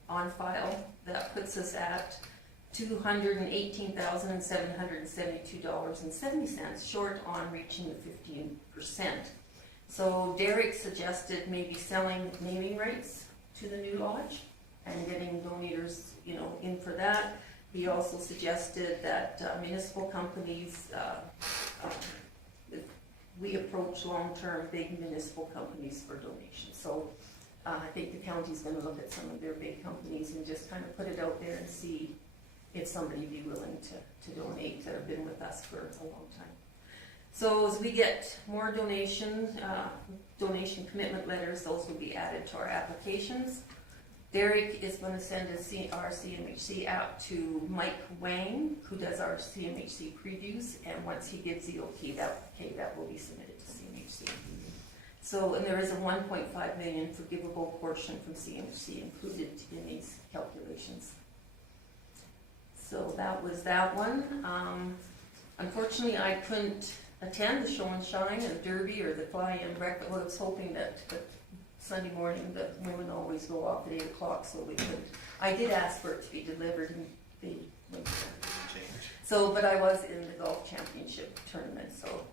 on file. That puts us at $218,772.70 short on reaching the 15%. So Derek suggested maybe selling naming rights to the new lodge and getting donators, in for that. He also suggested that municipal companies, we approach long-term big municipal companies for donations. So I think the county's going to look at some of their big companies and just kind of put it out there and see if somebody would be willing to donate that have been with us for a long time. So as we get more donation commitment letters, those will be added to our applications. Derek is going to send our CMHC out to Mike Wang, who does our CMHC previews, and once he gives the okay, that will be submitted to CMHC. So, and there is a 1.5 million forgivable portion from CMC included in these calculations. So that was that one. Unfortunately, I couldn't attend the show and shine or derby or the fly-in breakfast. Well, I was hoping that Sunday morning the women always go off at 8 o'clock, so we could. I did ask for it to be delivered, and they went so, but I was in the golf championship tournament, so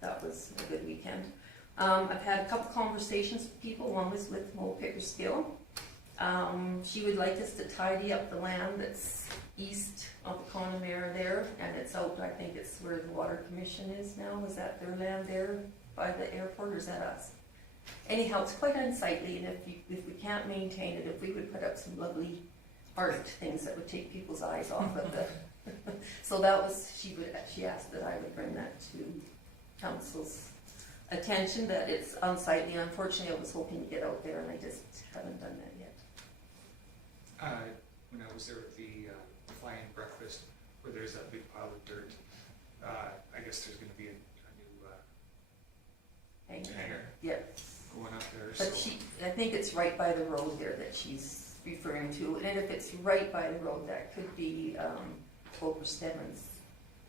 that was a good weekend. I've had a couple conversations with people. One was with Mo Pickerskill. She would like us to tidy up the land that's east of the Connemara there, and it's out, I think it's where the Water Commission is now. Is that their land there by the airport, or is that us? Anyhow, it's quite unsightly, and if we can't maintain it, if we would put up some lovely art things that would take people's eyes off of the so that was, she asked that I would bring that to council's attention, that it's unsightly. Unfortunately, I was hoping to get out there, and I just haven't done that yet. When I was there at the fly-in breakfast, where there's that big pile of dirt, I guess there's gonna be a new hangar Yep. going up there, But so. I think it's right by the road there that she's referring to, and if it's right by the road, that could be Clover Stebbins.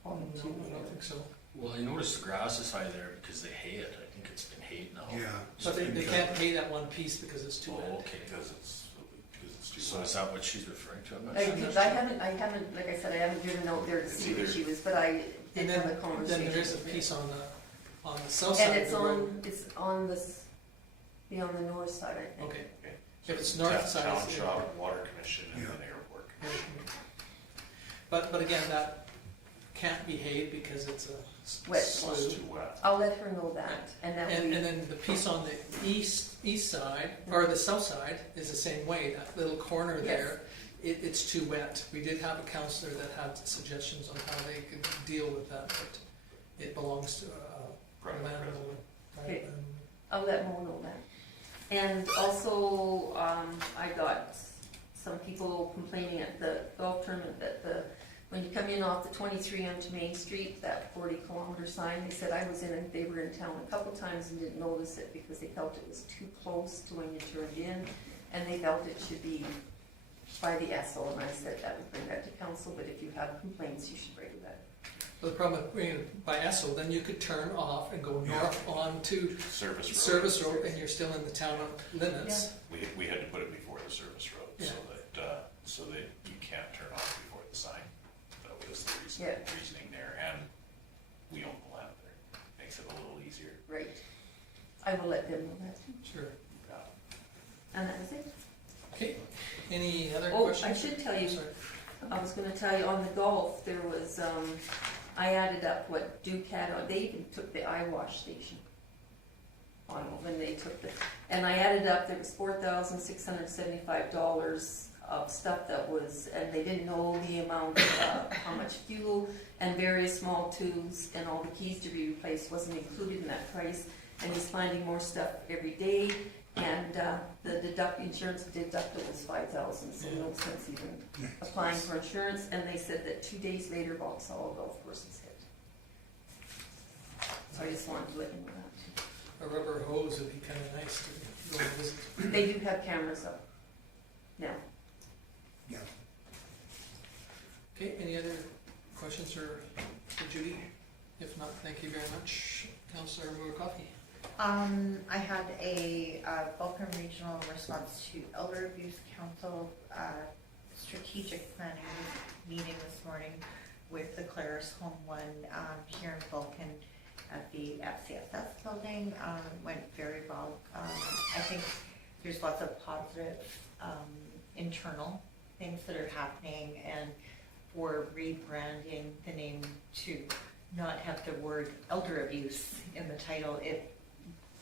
No, I don't think so. Well, I noticed the grass is high there because they hay it. I think it's been hayed now. Yeah. But they can't pay that one piece because it's too Oh, wet. okay. Because it's too So wet. is that what she's referring to? I'm not I sure. haven't, like I said, I haven't driven out there to It's see what either- she was, but I did And have a then conversation. there is a with her. piece on the south side And of it's the road. it's on this, be on the north side, I think. Okay. Okay. If it's north side, Town it's shop, water commission, and Yeah. then airport. But again, that can't be hayed because it's a Wet. It's slough. too wet. I'll let her know that, and then And we, then the piece on the east side, or the south side, is the same way, that little corner there, it's too wet. We did have a councillor that had suggestions on how they could deal with that, but it belongs to a Private landowner. Okay. I'll let Mo know that. And also, I got some people complaining at the golf tournament that when you come in off the 23 onto Main Street, that 40-kilometer sign, they said they were in town a couple times and didn't notice it because they felt it was too close to when you turned in, and they felt it should be by the Esso, and I said that would bring that to council, but if you have complaints, you should raise that. But the problem with bringing it by Esso, then you could turn off and go north onto Service road. and you're still in the town limits. We had to put it before the service road, Yeah. so that you can't turn off before the sign. That was the Yeah. reasoning there, and we own the land there. Makes it a little easier. Right. I will let them know that too. Sure. And that was it. Okay, any other Oh, questions? I should tell you, Sorry. I was gonna tell you, on the golf, there was, I added up what Duke had on, they even took the eye wash station on when they took and I added up, there was $4,675 of stuff that was, and they didn't know the amount of, how much fuel, and various small tubes, and all the keys to be replaced wasn't included in that price, and he's finding more stuff every day, and, the insurance deductible was $5,000, so no sense even applying for insurance, and they said that 2 days later, Vauxhall Golf Course was hit. So I just wanted to let you know that. A rubber hose would be kind of nice to go and visit. They do have cameras up now. Yeah. Okay, any other questions for Judy? If not, thank you very much. Councillor Coffey. I had a Vulcan Regional response to Elder Abuse Council strategic planning meeting this morning with the Claris Home One here in Vulcan at the FCSS building. Went very well. I think there's lots of positive internal things that are happening, and for rebranding the name to not have the word elder abuse in the title. It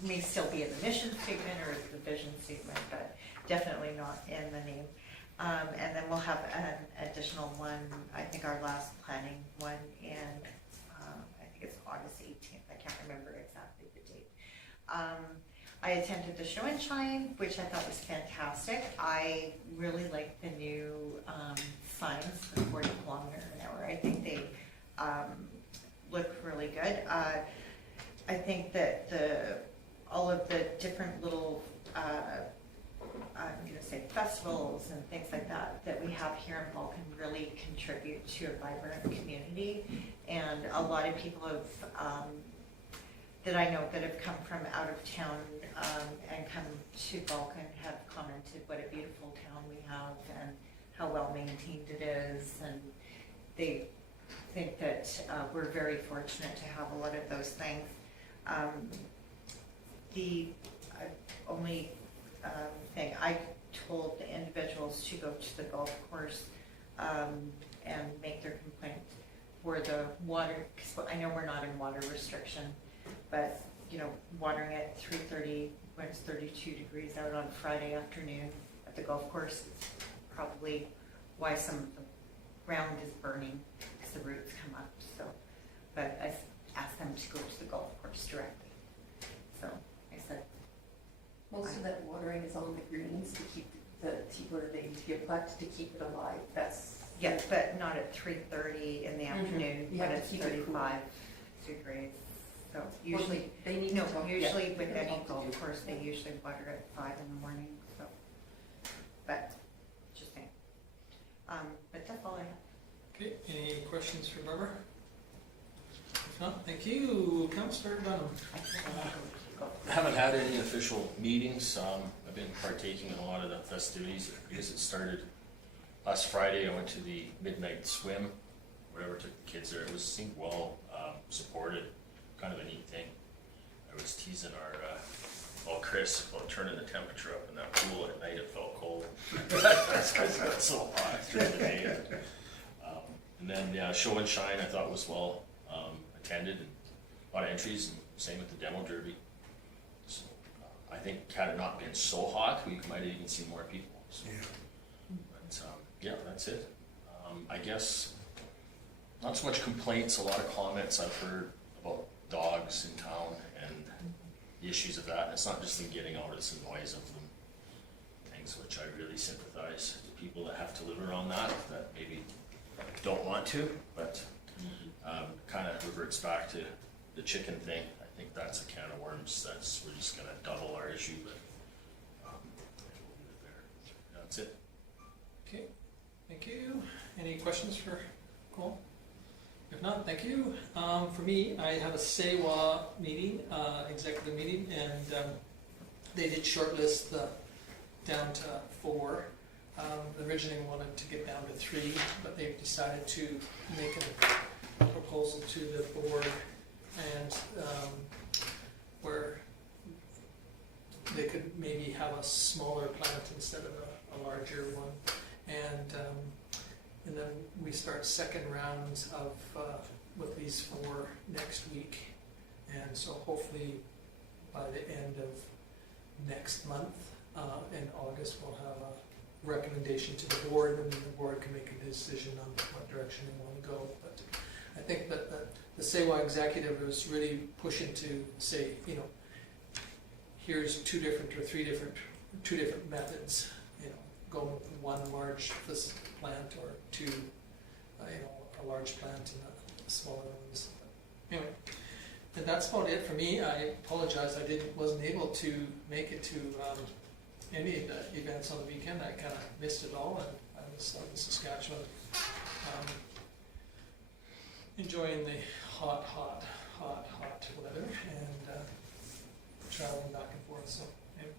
may still be in the mission statement or the vision statement, but definitely not in the name. And then we'll have an additional one, I think our last planning one in, I think it's August 18th, I can't remember exactly the date. I attended the show and shine, which I thought was fantastic. I really like the new signs, the 40 kilometer an hour. I think they look really good. I think that all of the different little, I'm gonna say festivals and things like that we have here in Vulcan really contribute to a vibrant community. And a lot of people have, that I know that have come from out of town and come to Vulcan have commented what a beautiful town we have and how well maintained it is, and they think that we're very fortunate to have a lot of those things. The only thing, I told the individuals to go to the golf course and make their complaint for the water, because I know we're not in water restriction, but you know, watering at 3:30 when it's 32 degrees out on Friday afternoon at the golf course is probably why some of the ground is burning, because the roots come up. So, but I asked them to go to the golf course directly. So I said, Most of that watering is on the greens to keep where they need to get plucked to keep it alive. That's yes, but not at 3:30 in the afternoon You when have to it's keep it cool. 35 degrees. So usually, they need no, to talk, usually yeah, with they any have to golf do. course, they usually water at 5 in the morning. So, but just saying. But that's all I have. Okay, any questions for Barbara? If not, thank you, Councillor Dunham. I haven't had any official meetings. I've been partaking in a lot of the festivities. I guess it started last Friday. I went to the midnight swim, whatever, took the kids there. It seemed well supported, kind of a neat thing. I was teasing Chris about turning the temperature up in that pool at night. It felt cold. That's because it got so hot during the day. And then show and shine I thought was well attended, and a lot of entries, and same with the demo derby. So I think had it not been so hot, we might have even seen more people. So, but yeah, that's it. I guess not so much complaints, a lot of comments I've heard about dogs in town and the issues of that. And it's not just them getting out, it's the noise of them, things which I really sympathize with people that have to live around that maybe don't want to, but kind of reverts back to the chicken thing. I think that's a can of worms. We're just going to double our issue, but we'll leave it there. That's it. Okay, thank you. Any questions for Cole? If not, thank you. For me, I have a CAO meeting, executive meeting, and they did shortlist down to 4. Originally wanted to get down to 3, but they've decided to make a proposal to the board, and where they could maybe have a smaller plant instead of a larger one, and then we start second rounds of with these 4 next week, and so hopefully by the end of next month in August we'll have a recommendation to the board, and then the board can make a decision on what direction they want to go. But I think that the CAO executive was really pushing to say, you know, here's 2 different or 3 different methods. You know, go with 1 large plant or 2, a large plant and a smaller ones. But anyway, and that's about it for me. I apologize, I wasn't able to make it to any of the events on the weekend. I kind of missed it all, and I was out in Saskatchewan enjoying the hot weather and traveling back and forth. So anyway,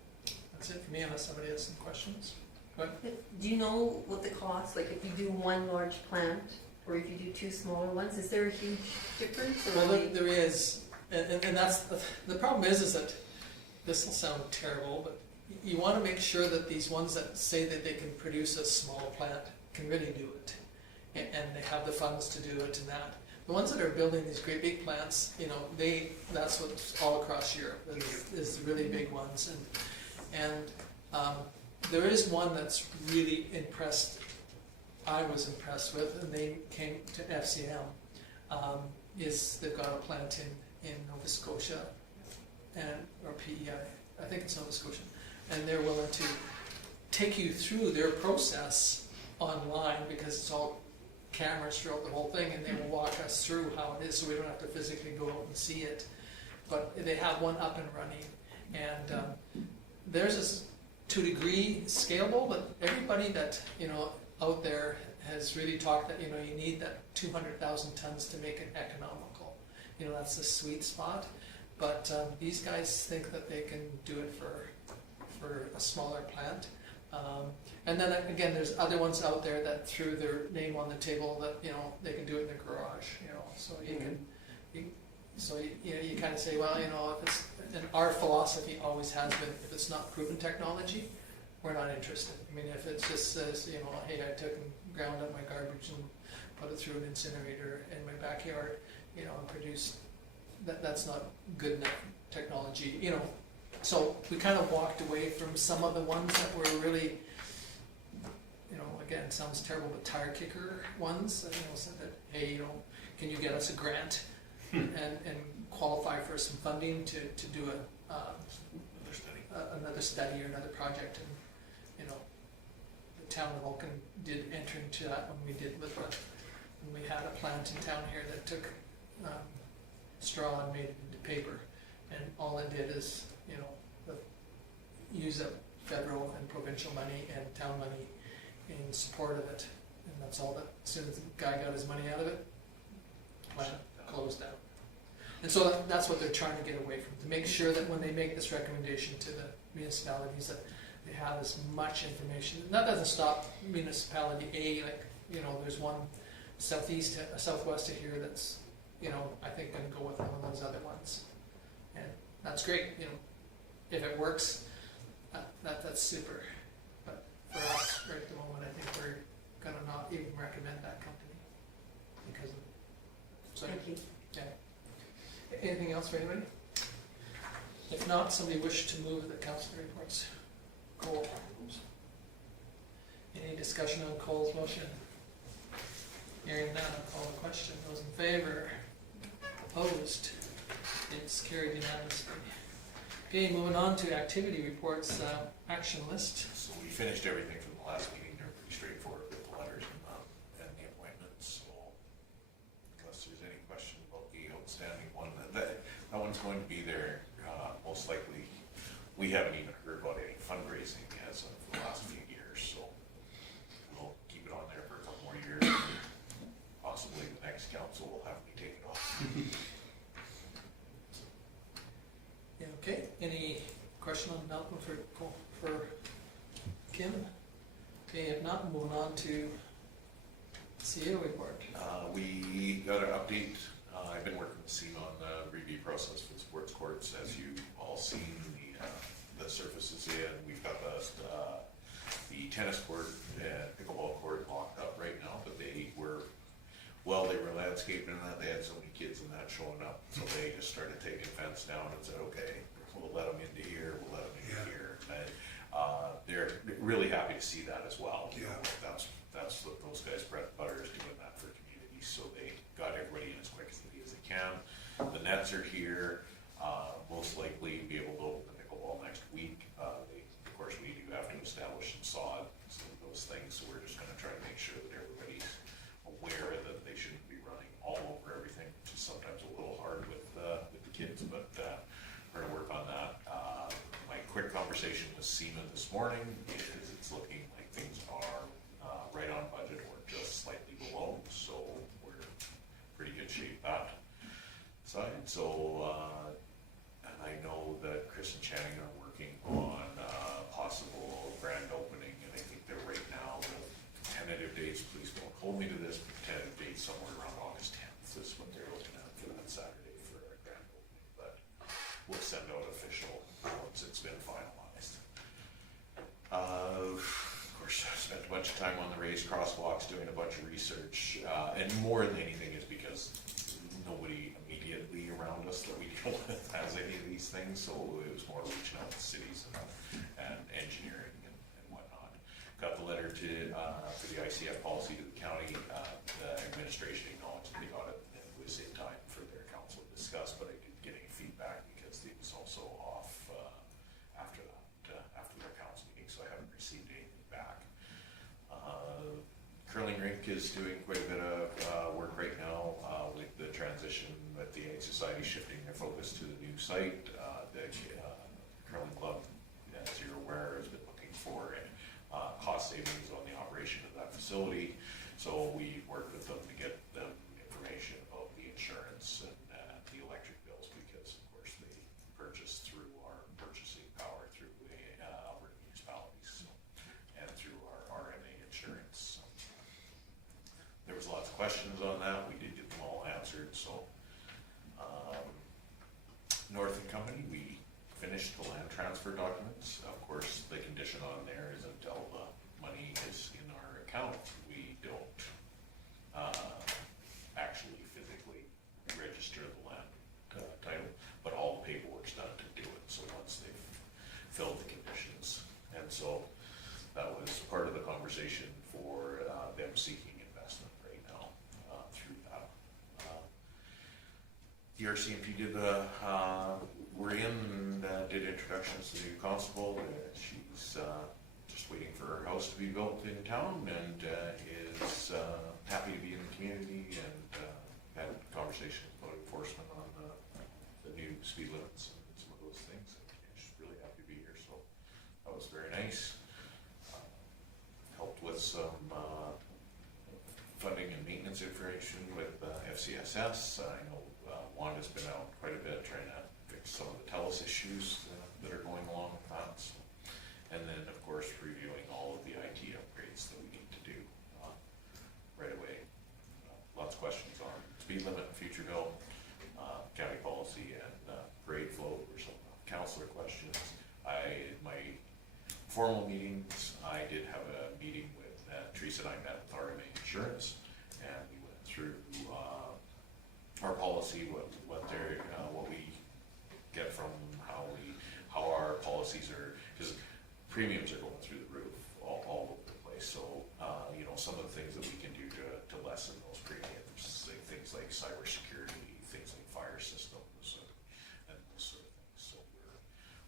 that's it for me, unless somebody has some questions. Go ahead. Do you know what the cost, like if you do 1 large plant or if you do 2 smaller ones, is there a huge difference? Or Well, there is, and that's the problem is that this will sound terrible, but you want to make sure that these ones that say that they can produce a small plant can really do it, and they have the funds to do it and that. The ones that are building these great big plants, you know, that's what's all across Europe is the really big ones, and there is one that's really impressed. I was impressed with, and they came to FCM. They've got a plant in Nova Scotia, or PEI. I think it's Nova Scotia. And they're willing to take you through their process online, because it's all cameras throughout the whole thing, and they will walk us through how it is, so we don't have to physically go out and see it. But they have one up and running, And theirs is to a degree scalable, but everybody that, out there has really talked that, you need that 200,000 tons to make it economical. That's the sweet spot. But these guys think that they can do it for a smaller plant. And then again, there's other ones out there that threw their name on the table that, they can do it in their garage, so you can, you kind of say, well, if it's, and our philosophy always has been, if it's not proven technology, we're not interested. I mean, if it just says, hey, I took and ground up my garbage and put it through an incinerator in my backyard, and produced, that's not good enough technology, So we kind of walked away from some of the ones that were really, again, sounds terrible, but tire kicker ones, that, said that, hey, can you get us a grant and qualify for some funding to do another study or another project, and the town of Vulcan did enter into that when we had a plant in town here that took straw and made it into paper, and all it did is use up federal and provincial money and town money in support of it, and that's all that. As soon as the guy got his money out of it, plant closed down. And so that's what they're trying to get away from, to make sure that when they make this recommendation to the municipalities, that they have as much information. And that doesn't stop municipality A, there's one southwest of here that's, I think gonna go with one of those other ones. And that's great, if it works, that's super. But for us, right at the moment, I think we're gonna not even recommend that company because of, so, Thank you. yeah. Anything else for anybody? If not, somebody wish to move the councillor reports. Cole. Any discussion on Cole's motion? Hearing none, I'll call the question. Those in favor? Opposed? It's carried unanimously. Okay, moving on to activity reports, action list. So we finished everything from the last meeting. They're pretty straightforward with the letters and the appointments. So unless there's any question about the outstanding one, that one's going to be there. Most likely, we haven't even heard about any fundraising as of the last few years. So we'll keep it on there for a couple more years. Possibly the next council will have me take it off. Yeah, okay, any question on Malcolm for Kim? Okay, if not, moving on to CAO report. We got an update. I've been working with SEMA on the review process for the sports courts. As you've all seen, the surface is in. We've got the tennis court and pickleball court locked up right now, but they were landscaping and that. They had so many kids in that showing up, so they just started taking fence down and said, okay, we'll let them into here, we'll let them into here. And they're really happy to see that as well. That's what those guys, bread and butter, is doing that for communities. So they got everybody in as quickly as they can. The nets are here. Most likely be able to open the pickleball next week. Of course, we do have to establish some sod, some of those things. So we're just going to try to make sure that everybody's aware that they shouldn't be running all over everything, which is sometimes a little hard with the kids. But we're going to work on that. My quick conversation with SEMA this morning is it's looking like things are right on budget or just slightly below. So we're in pretty good shape that side. So and I know that Chris and Channing are working on possible grand opening, and I think they're right now the tentative dates. Please don't hold me to this, but tentative dates somewhere around August 10th is what they're looking at for that Saturday for a grand opening. But we'll send out official once it's been finalized. Of course, I spent a bunch of time on the raised crosswalks doing a bunch of research, and more than anything is because nobody immediately around us that we deal with has any of these things, so it was more reaching out to cities and engineering and whatnot. Got the letter for the ICF policy to the county. The administration acknowledged that they got it, and it was in time for their council to discuss, but I didn't get any feedback because it was also off after their council meeting, so I haven't received anything back. Curling rink is doing quite a bit of work right now with the transition with the Aid Society shifting their focus to the new site. The savings on the operation of that facility. So we worked with them to get them information about the insurance and the electric bills, because of course they purchase through our purchasing power through the Alberta municipalities, so, and through our RMA insurance. So there was lots of questions on that. We did get them all answered. So North and Company, we finished the land transfer documents. Of course, the condition on there is until the money is in our account, we don't actually physically register the land title, but all the paperwork's done to do it. So once they've filled the conditions, and so that was part of the conversation for them seeking investment right now through that. The RCMP did we're in and did introductions to the new constable. She's just waiting for her house to be built in town, and is happy to be in the community, and had conversations about enforcement on the new speed limits and some of those things. And she's really happy to be here, so that was very nice. Helped with some funding and maintenance information with FCSS. I know Wanda's been out quite a bit trying to fix some of the TELUS issues that are going along with that. So, and then, of course, reviewing all of the IT upgrades that we need to do right away. Lots of questions on speed limit, future bill, county policy, and grade flow were some councillor questions. My formal meetings, I did have a meeting with Teresa and I met with RMA Insurance, and we went through our policy, what we get from how our policies are, because premiums are going through the roof all over the place. So some of the things that we can do to lessen those premiums, things like cybersecurity, things like fire systems, and those sort of things. So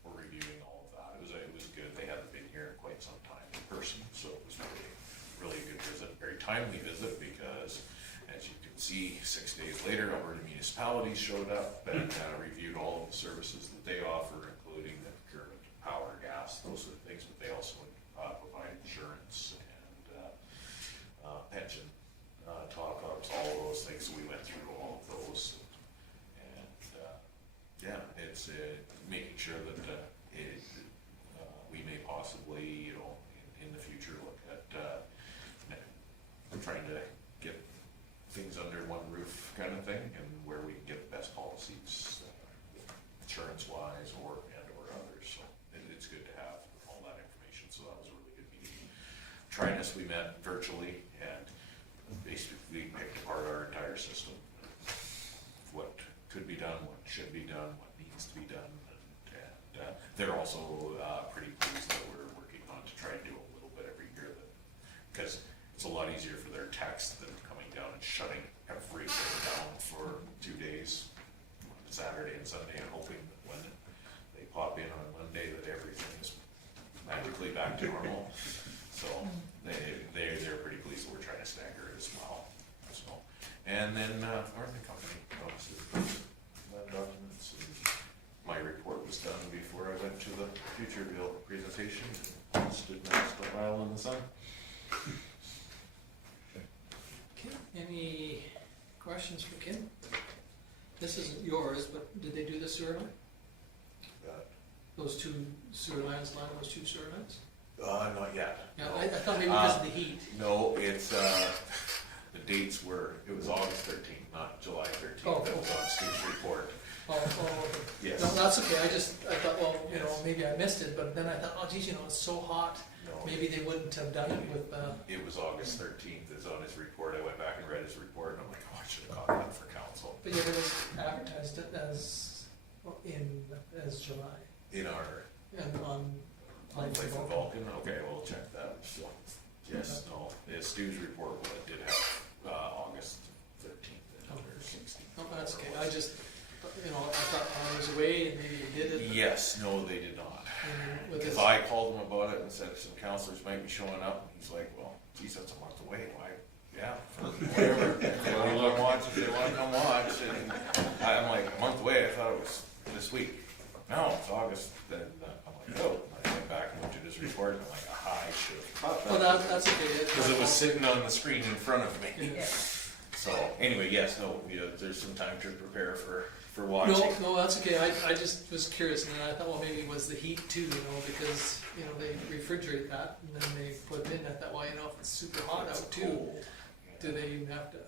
we're reviewing all of that. It was good. They hadn't been here in quite some time in person, so it was really a good visit, very timely visit, because as you can see, 6 days later, Alberta municipalities showed up and reviewed all of the services that they offer, including the procurement of power, gas, those sort of things, but they also provide insurance and pension top-ups, all of those things. So we went through all of those, and it's making sure that we may possibly, in the future, look at trying to get things under one roof kind of thing, and where we can get the best policies, insurance-wise or others. So it's good to have all that information. So that was a really good meeting. Trinus, we met virtually and basically picked apart our entire system. What could be done, what should be done, what needs to be done. And they're also pretty pleased that we're working on to try and do a little bit every year, because it's a lot easier for their techs than coming down and shutting everything down for 2 days, Saturday and Sunday, and hoping that when they pop in on Monday that everything is magically back to normal. So they're pretty pleased that we're trying to stagger it as well. So, and then North and Company, obviously, land documents, and my report was done before I went to the future bill presentation. Stood nice for a while in the sun. Okay, any questions for Kim? This isn't yours, but did they do the sewer line? Those two sewer lines, those two sewer lines? Not yet. Yeah, No. I thought maybe because of the heat. No, it's, the dates it was August 13th, not July 13th. Oh, That was on Steve's report. Oh, okay. Yes. No, that's okay, I thought, well, maybe I missed it, but then I thought, oh geez, it's so hot, No, maybe they wouldn't have done it with, it was August 13th, it's on his report. I went back and read his report, and I'm like, oh, I should have caught that for council. but yeah, it was advertised it as July, In our and on Life of Vulcan, okay, we'll check that. So, yes, no, Stu's report did have August 13th and or 16th. No, that's okay, I just, I thought I was away and maybe they did it. Yes, no, they did not. And with Because this- I called him about it and said some councillors might be showing up, and he's like, well, geez, that's a month away, why? Yeah, for whatever, if they want to come watch, if they want to come watch, and I'm like, a month away, I thought it was this week. No, it's August, then I'm like, oh, I went back and looked at his Richard's report, and I'm like, aha, I should have caught Well, that. that's okay. Because it was sitting on the screen in front of me. Yeah. So, anyway, yes, no, yeah, there's some time to prepare for No, watching. no, that's okay. I just was curious, and then I thought, well, maybe it was the heat too, you know, because, you know, they refrigerate that, and then they put it in. I thought, well, you know, if it's super hot out too, Cold. do they even have to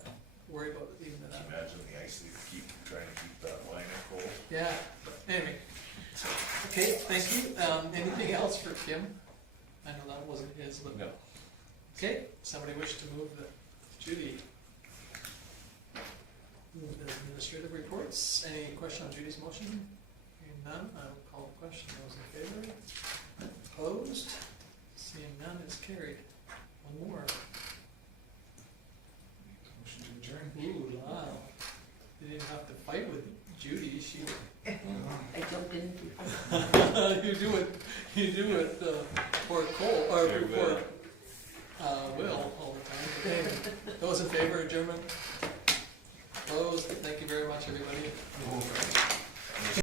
worry about it even Can that? you imagine the ice they keep, trying to keep that line cold? Yeah, but anyway. Okay, thank you. Anything else for Kim? I know that wasn't his, but, No. okay, somebody wish to move the, Judy? Move the administrative reports. Any question on Judy's motion? Hearing none, I will call the question. Those in favor? Opposed? Seeing none is carried. One more. Motion to adjourn. Ooh, wow. You didn't have to fight with Judy. She, I jumped in. you do it for Cole, or Yeah, for Will all the time. But anyway, those in favor, adjournment? Opposed? Thank you very much, everybody.